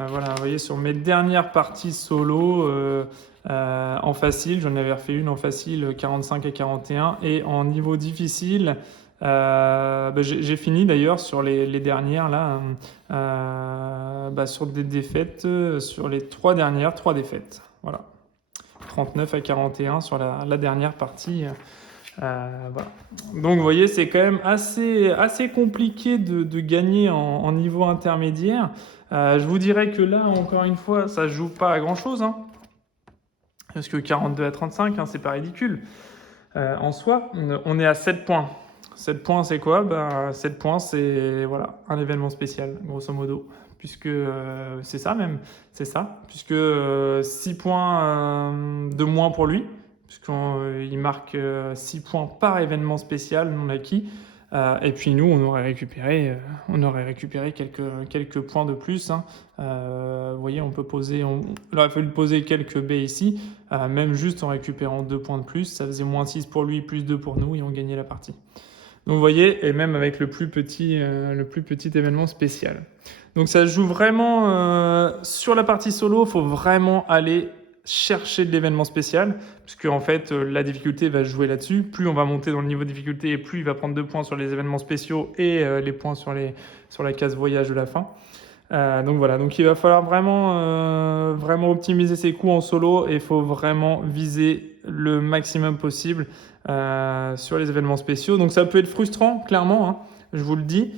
voilà, vous voyez, sur mes dernières parties solo, en facile, j'en avais refait une en facile 45 et 41, et en niveau difficile, j'ai fini d'ailleurs sur les dernières là, sur des défaites, sur les 3 dernières, 3 défaites, voilà, 39 à 41 sur la dernière partie. Voilà. Donc vous voyez, c'est quand même assez compliqué de gagner en niveau intermédiaire. Je vous dirais que là, encore une fois, ça ne joue pas à grand chose, hein, parce que 42 à 35, c'est pas ridicule. En soi, on est à 7 points. 7 points, c'est quoi? 7 points, c'est voilà, un événement spécial, grosso modo. Puisque c'est ça même, c'est ça. Puisque 6 points de moins pour lui, puisqu'il marque 6 points par événement spécial non acquis. Et puis nous, on aurait récupéré quelques points de plus, hein. Vous voyez, il aurait fallu poser quelques baies ici, même juste en récupérant 2 points de plus. Ça faisait moins 6 pour lui, plus 2 pour nous, et on gagnait la partie. Donc vous voyez, et même avec le plus petit événement spécial. Donc ça se joue vraiment sur la partie solo, il faut vraiment aller chercher de l'événement spécial, puisque en fait la difficulté va jouer là-dessus. Plus on va monter dans le niveau de difficulté, et plus il va prendre 2 points sur les événements spéciaux et les points sur la case voyage de la fin. Donc voilà, donc il va falloir vraiment optimiser ses coups en solo, et il faut vraiment viser le maximum possible sur les événements spéciaux. Donc ça peut être frustrant, clairement, hein, je vous le dis,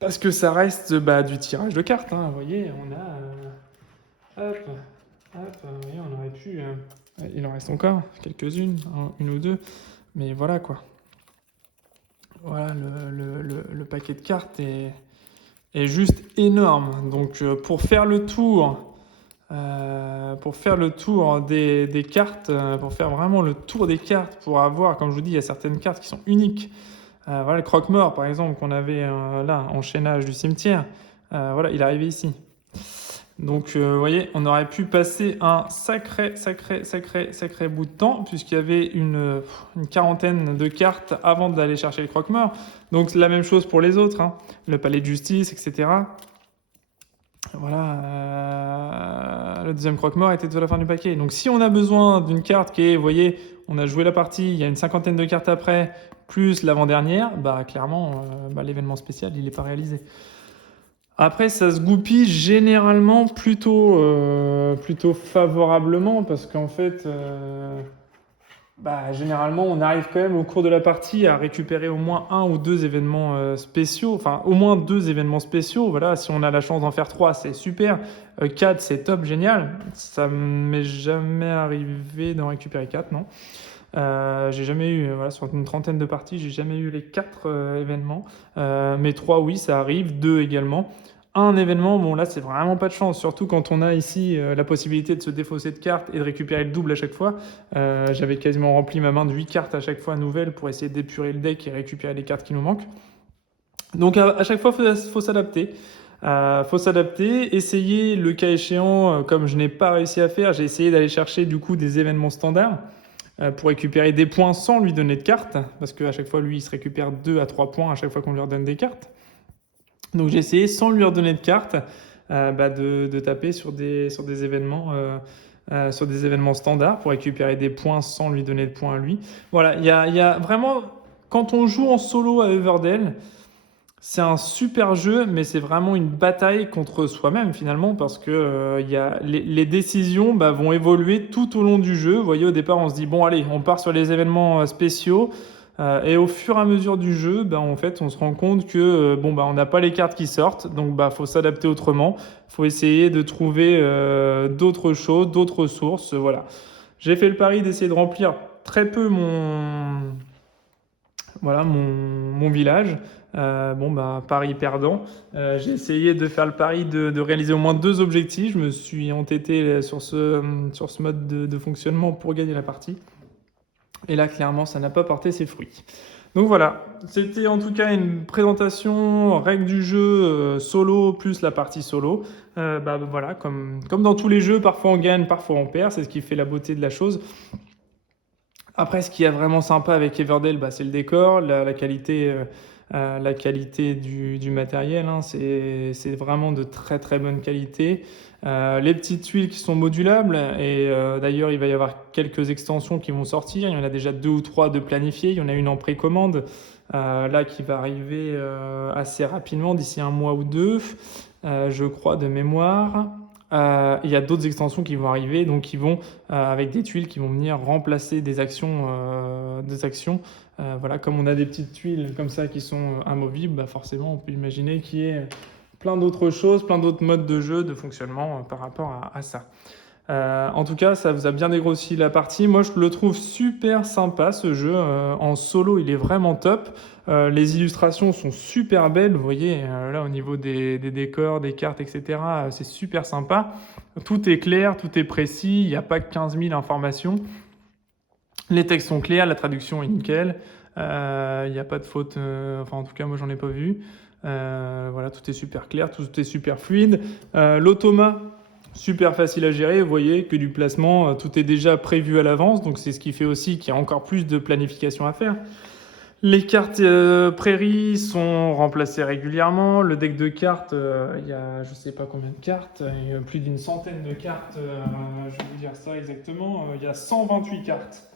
parce que ça reste du tirage de cartes, hein. Vous voyez, on a... vous voyez, on aurait pu... il en reste encore quelques-unes, une ou deux, mais voilà quoi. Voilà, le paquet de cartes est juste énorme. Donc pour faire le tour des cartes, pour faire vraiment le tour des cartes, pour avoir, comme je vous dis, il y a certaines cartes qui sont uniques. Voilà, le croque-mort par exemple qu'on avait là, enchaînage du cimetière, voilà, il est arrivé ici. Donc vous voyez, on aurait pu passer un sacré bout de temps, puisqu'il y avait une quarantaine de cartes avant d'aller chercher le croque-mort. Donc la même chose pour les autres, hein. Le palais de justice, etc. Voilà, le deuxième croque-mort était tout à la fin du paquet. Donc si on a besoin d'une carte qui est, vous voyez, on a joué la partie, il y a une cinquantaine de cartes après, plus l'avant-dernière, clairement, l'événement spécial, il n'est pas réalisé. Après, ça se goupille généralement plutôt favorablement, parce qu'en fait, généralement, on arrive quand même au cours de la partie à récupérer au moins 1 ou 2 événements spéciaux, enfin au moins 2 événements spéciaux. Voilà, si on a la chance d'en faire 3, c'est super. 4, c'est top, génial. Ça m'est jamais arrivé d'en récupérer 4, non. J'ai jamais eu, sur une trentaine de parties, j'ai jamais eu les 4 événements. Mais 3, oui, ça arrive, 2 également. un événement, bon là c'est vraiment pas de chance, surtout quand on a ici la possibilité de se défausser de cartes et de récupérer le double à chaque fois. J'avais quasiment rempli ma main de 8 cartes à chaque fois nouvelles pour essayer d'épurer le deck et récupérer les cartes qui nous manquent. Donc à chaque fois, faut s'adapter. Faut s'adapter, essayer le cas échéant, comme je n'ai pas réussi à faire, j'ai essayé d'aller chercher du coup des événements standards pour récupérer des points sans lui donner de cartes, parce qu'à chaque fois lui il se récupère 2 à 3 points à chaque fois qu'on lui redonne des cartes. Donc j'ai essayé sans lui redonner de cartes de taper sur des événements. Sur des événements standards pour récupérer des points sans lui donner de points à lui. Voilà, il y a vraiment, quand on joue en solo à Everdell, c'est un super jeu, mais c'est vraiment une bataille contre soi-même finalement, parce que les décisions vont évoluer tout au long du jeu. Vous voyez, au départ, on se dit, bon, allez, on part sur les événements spéciaux, et au fur et à mesure du jeu, en fait, on se rend compte que on n'a pas les cartes qui sortent, donc faut s'adapter autrement. Faut essayer de trouver d'autres choses, d'autres sources. Voilà. J'ai fait le pari d'essayer de remplir très peu mon village. Pari perdant. J'ai essayé de faire le pari de réaliser au moins 2 objectifs. Je me suis entêté sur ce mode de fonctionnement pour gagner la partie. Et là, clairement, ça n'a pas porté ses fruits. Donc voilà, c'était en tout cas une présentation, règles du jeu solo plus la partie solo. Voilà, comme dans tous les jeux, parfois on gagne, parfois on perd. C'est ce qui fait la beauté de la chose. Après, ce qui est vraiment sympa avec Everdell, c'est le décor, la qualité, la qualité du matériel. Hein, c'est vraiment de très très bonne qualité. Les petites tuiles qui sont modulables, et d'ailleurs il va y avoir quelques extensions qui vont sortir. Il y en a déjà 2 ou 3 de planifiées. Il y en a une en précommande là qui va arriver assez rapidement, d'ici 1 mois ou 2, je crois, de mémoire. Il y a d'autres extensions qui vont arriver, donc qui vont avec des tuiles qui vont venir remplacer des actions. Voilà, comme on a des petites tuiles comme ça qui sont amovibles, forcément on peut imaginer qu'il y ait plein d'autres choses, plein d'autres modes de jeu, de fonctionnement par rapport à ça. En tout cas, ça vous a bien dégrossi la partie. Moi, je le trouve super sympa ce jeu. En solo, il est vraiment top. Les illustrations sont super belles. Vous voyez, là, au niveau des décors, des cartes, etc., c'est super sympa. Tout est clair, tout est précis. Il n'y a pas que 15 000 informations. Les textes sont clairs, la traduction est nickel. Il n'y a pas de faute. En tout cas, moi, j'en ai pas vu. Voilà, tout est super clair, tout est super fluide. L'automa, super facile à gérer, vous voyez que du placement, tout est déjà prévu à l'avance, donc c'est ce qui fait aussi qu'il y a encore plus de planification à faire. Les cartes prairies sont remplacées régulièrement. Le deck de cartes, il y a je sais pas combien de cartes, il y a plus d'une centaine de cartes, je vais vous dire ça exactement, il y a 128 cartes.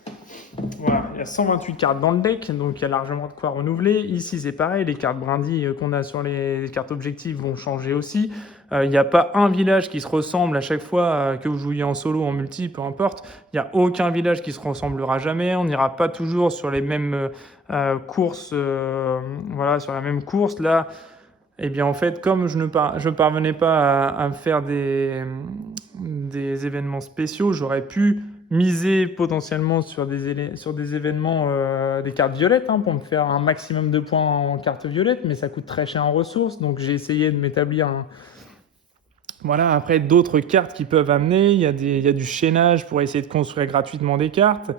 Voilà, il y a 128 cartes dans le deck, donc il y a largement de quoi renouveler. Ici, c'est pareil, les cartes brindilles qu'on a sur les cartes objectives vont changer aussi. Il n'y a pas un village qui se ressemble à chaque fois que vous jouiez en solo, en multi, peu importe. Il n'y a aucun village qui se ressemblera jamais. On n'ira pas toujours sur les mêmes courses, voilà, sur la même course. Là, eh bien, en fait, comme je ne parvenais pas à faire des événements spéciaux, j'aurais pu miser potentiellement sur des événements, des cartes violettes, pour me faire un maximum de points en cartes violettes, mais ça coûte très cher en ressources, donc j'ai essayé de m'établir Voilà, après d'autres cartes qui peuvent amener, il y a du chaînage pour essayer de construire gratuitement des cartes.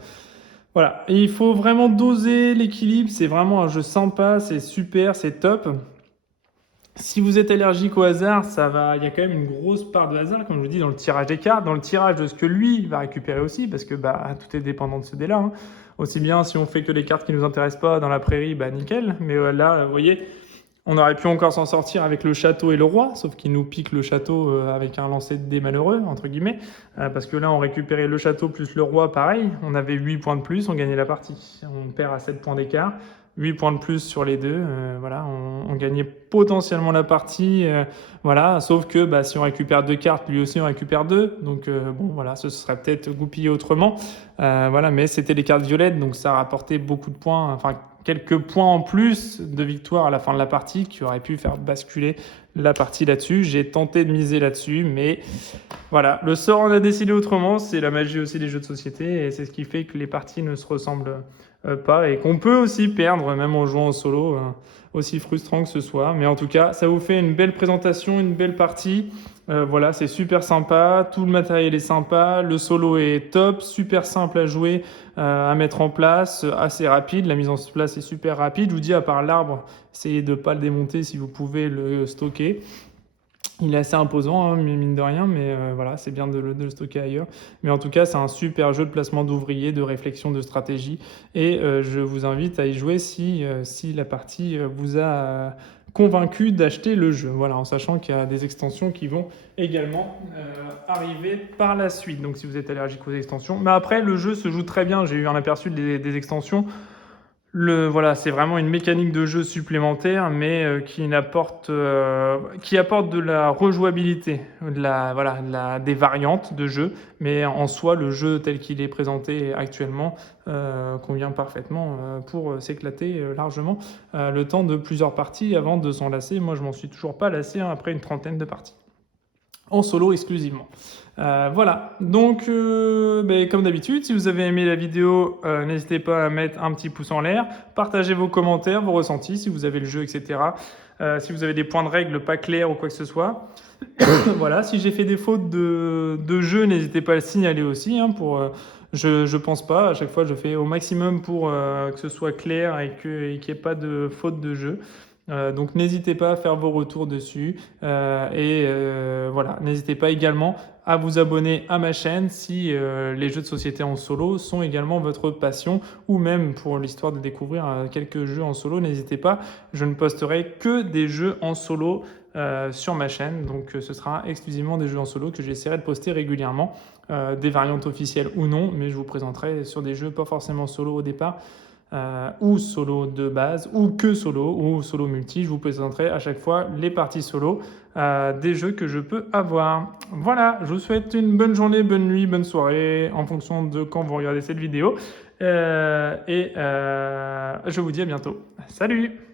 Voilà, et il faut vraiment doser l'équilibre, c'est vraiment un jeu sympa, c'est super, c'est top. Si vous êtes allergique au hasard, il y a quand même une grosse part de hasard, comme je vous dis, dans le tirage des cartes, dans le tirage de ce que lui va récupérer aussi, parce que tout est dépendant de ce dé-là. Hein. Aussi bien si on fait que les cartes qui ne nous intéressent pas dans la prairie, nickel. Mais là, vous voyez, on aurait pu encore s'en sortir avec le château et le roi, sauf qu'il nous pique le château avec un lancer de dés malheureux, entre guillemets. Parce que là, on récupérait le château plus le roi, pareil. On avait 8 points de plus, on gagnait la partie. On perd à 7 points d'écart. 8 points de plus sur les deux, voilà, on gagnait potentiellement la partie, voilà, sauf que si on récupère 2 cartes, lui aussi on récupère 2, donc voilà, ce serait peut-être goupillé autrement, voilà, mais c'était les cartes violettes, donc ça rapportait beaucoup de points, enfin quelques points en plus de victoire à la fin de la partie qui auraient pu faire basculer la partie là-dessus. J'ai tenté de miser là-dessus, mais voilà, le sort en a décidé autrement, c'est la magie aussi des jeux de société, et c'est ce qui fait que les parties ne se ressemblent pas et qu'on peut aussi perdre même en jouant en solo, aussi frustrant que ce soit. Mais en tout cas, ça vous fait une belle présentation, une belle partie. Voilà, c'est super sympa, tout le matériel est sympa, le solo est top, super simple à jouer, à mettre en place, assez rapide, la mise en place est super rapide. Je vous dis, à part l'arbre, essayez de ne pas le démonter si vous pouvez le stocker. Il est assez imposant, hein, mine de rien, mais voilà, c'est bien de le stocker ailleurs. Mais en tout cas, c'est un super jeu de placement d'ouvriers, de réflexion, de stratégie. Et je vous invite à y jouer si la partie vous a convaincu d'acheter le jeu. Voilà, en sachant qu'il y a des extensions qui vont également arriver par la suite. Donc si vous êtes allergique aux extensions. Mais après, le jeu se joue très bien. J'ai eu un aperçu des extensions. Voilà, c'est vraiment une mécanique de jeu supplémentaire, mais qui apporte de la rejouabilité, des variantes de jeu. Mais en soi, le jeu tel qu'il est présenté actuellement convient parfaitement pour s'éclater largement le temps de plusieurs parties avant de s'en lasser. Moi, je m'en suis toujours pas lassé après une trentaine de parties. En solo exclusivement. Voilà, donc comme d'habitude, si vous avez aimé la vidéo, n'hésitez pas à mettre un petit pouce en l'air, partagez vos commentaires, vos ressentis, si vous avez le jeu, etc. Si vous avez des points de règle pas clairs ou quoi que ce soit. Voilà, si j'ai fait des fautes de jeu, n'hésitez pas à le signaler aussi. Je pense pas, à chaque fois je fais au maximum pour que ce soit clair et qu'il n'y ait pas de faute de jeu. Donc n'hésitez pas à faire vos retours dessus voilà, n'hésitez pas également à vous abonner à ma chaîne si les jeux de société en solo sont également votre passion ou même pour l'histoire de découvrir quelques jeux en solo, n'hésitez pas, je ne posterai que des jeux en solo sur ma chaîne, donc ce sera exclusivement des jeux en solo que j'essaierai de poster régulièrement, des variantes officielles ou non, mais je vous présenterai sur des jeux pas forcément solo au départ, ou solo de base, ou que solo, ou solo multi. Je vous présenterai à chaque fois les parties solo des jeux que je peux avoir. Voilà, je vous souhaite une bonne journée, bonne nuit, bonne soirée, en fonction de quand vous regardez cette vidéo. Je vous dis à bientôt. Salut!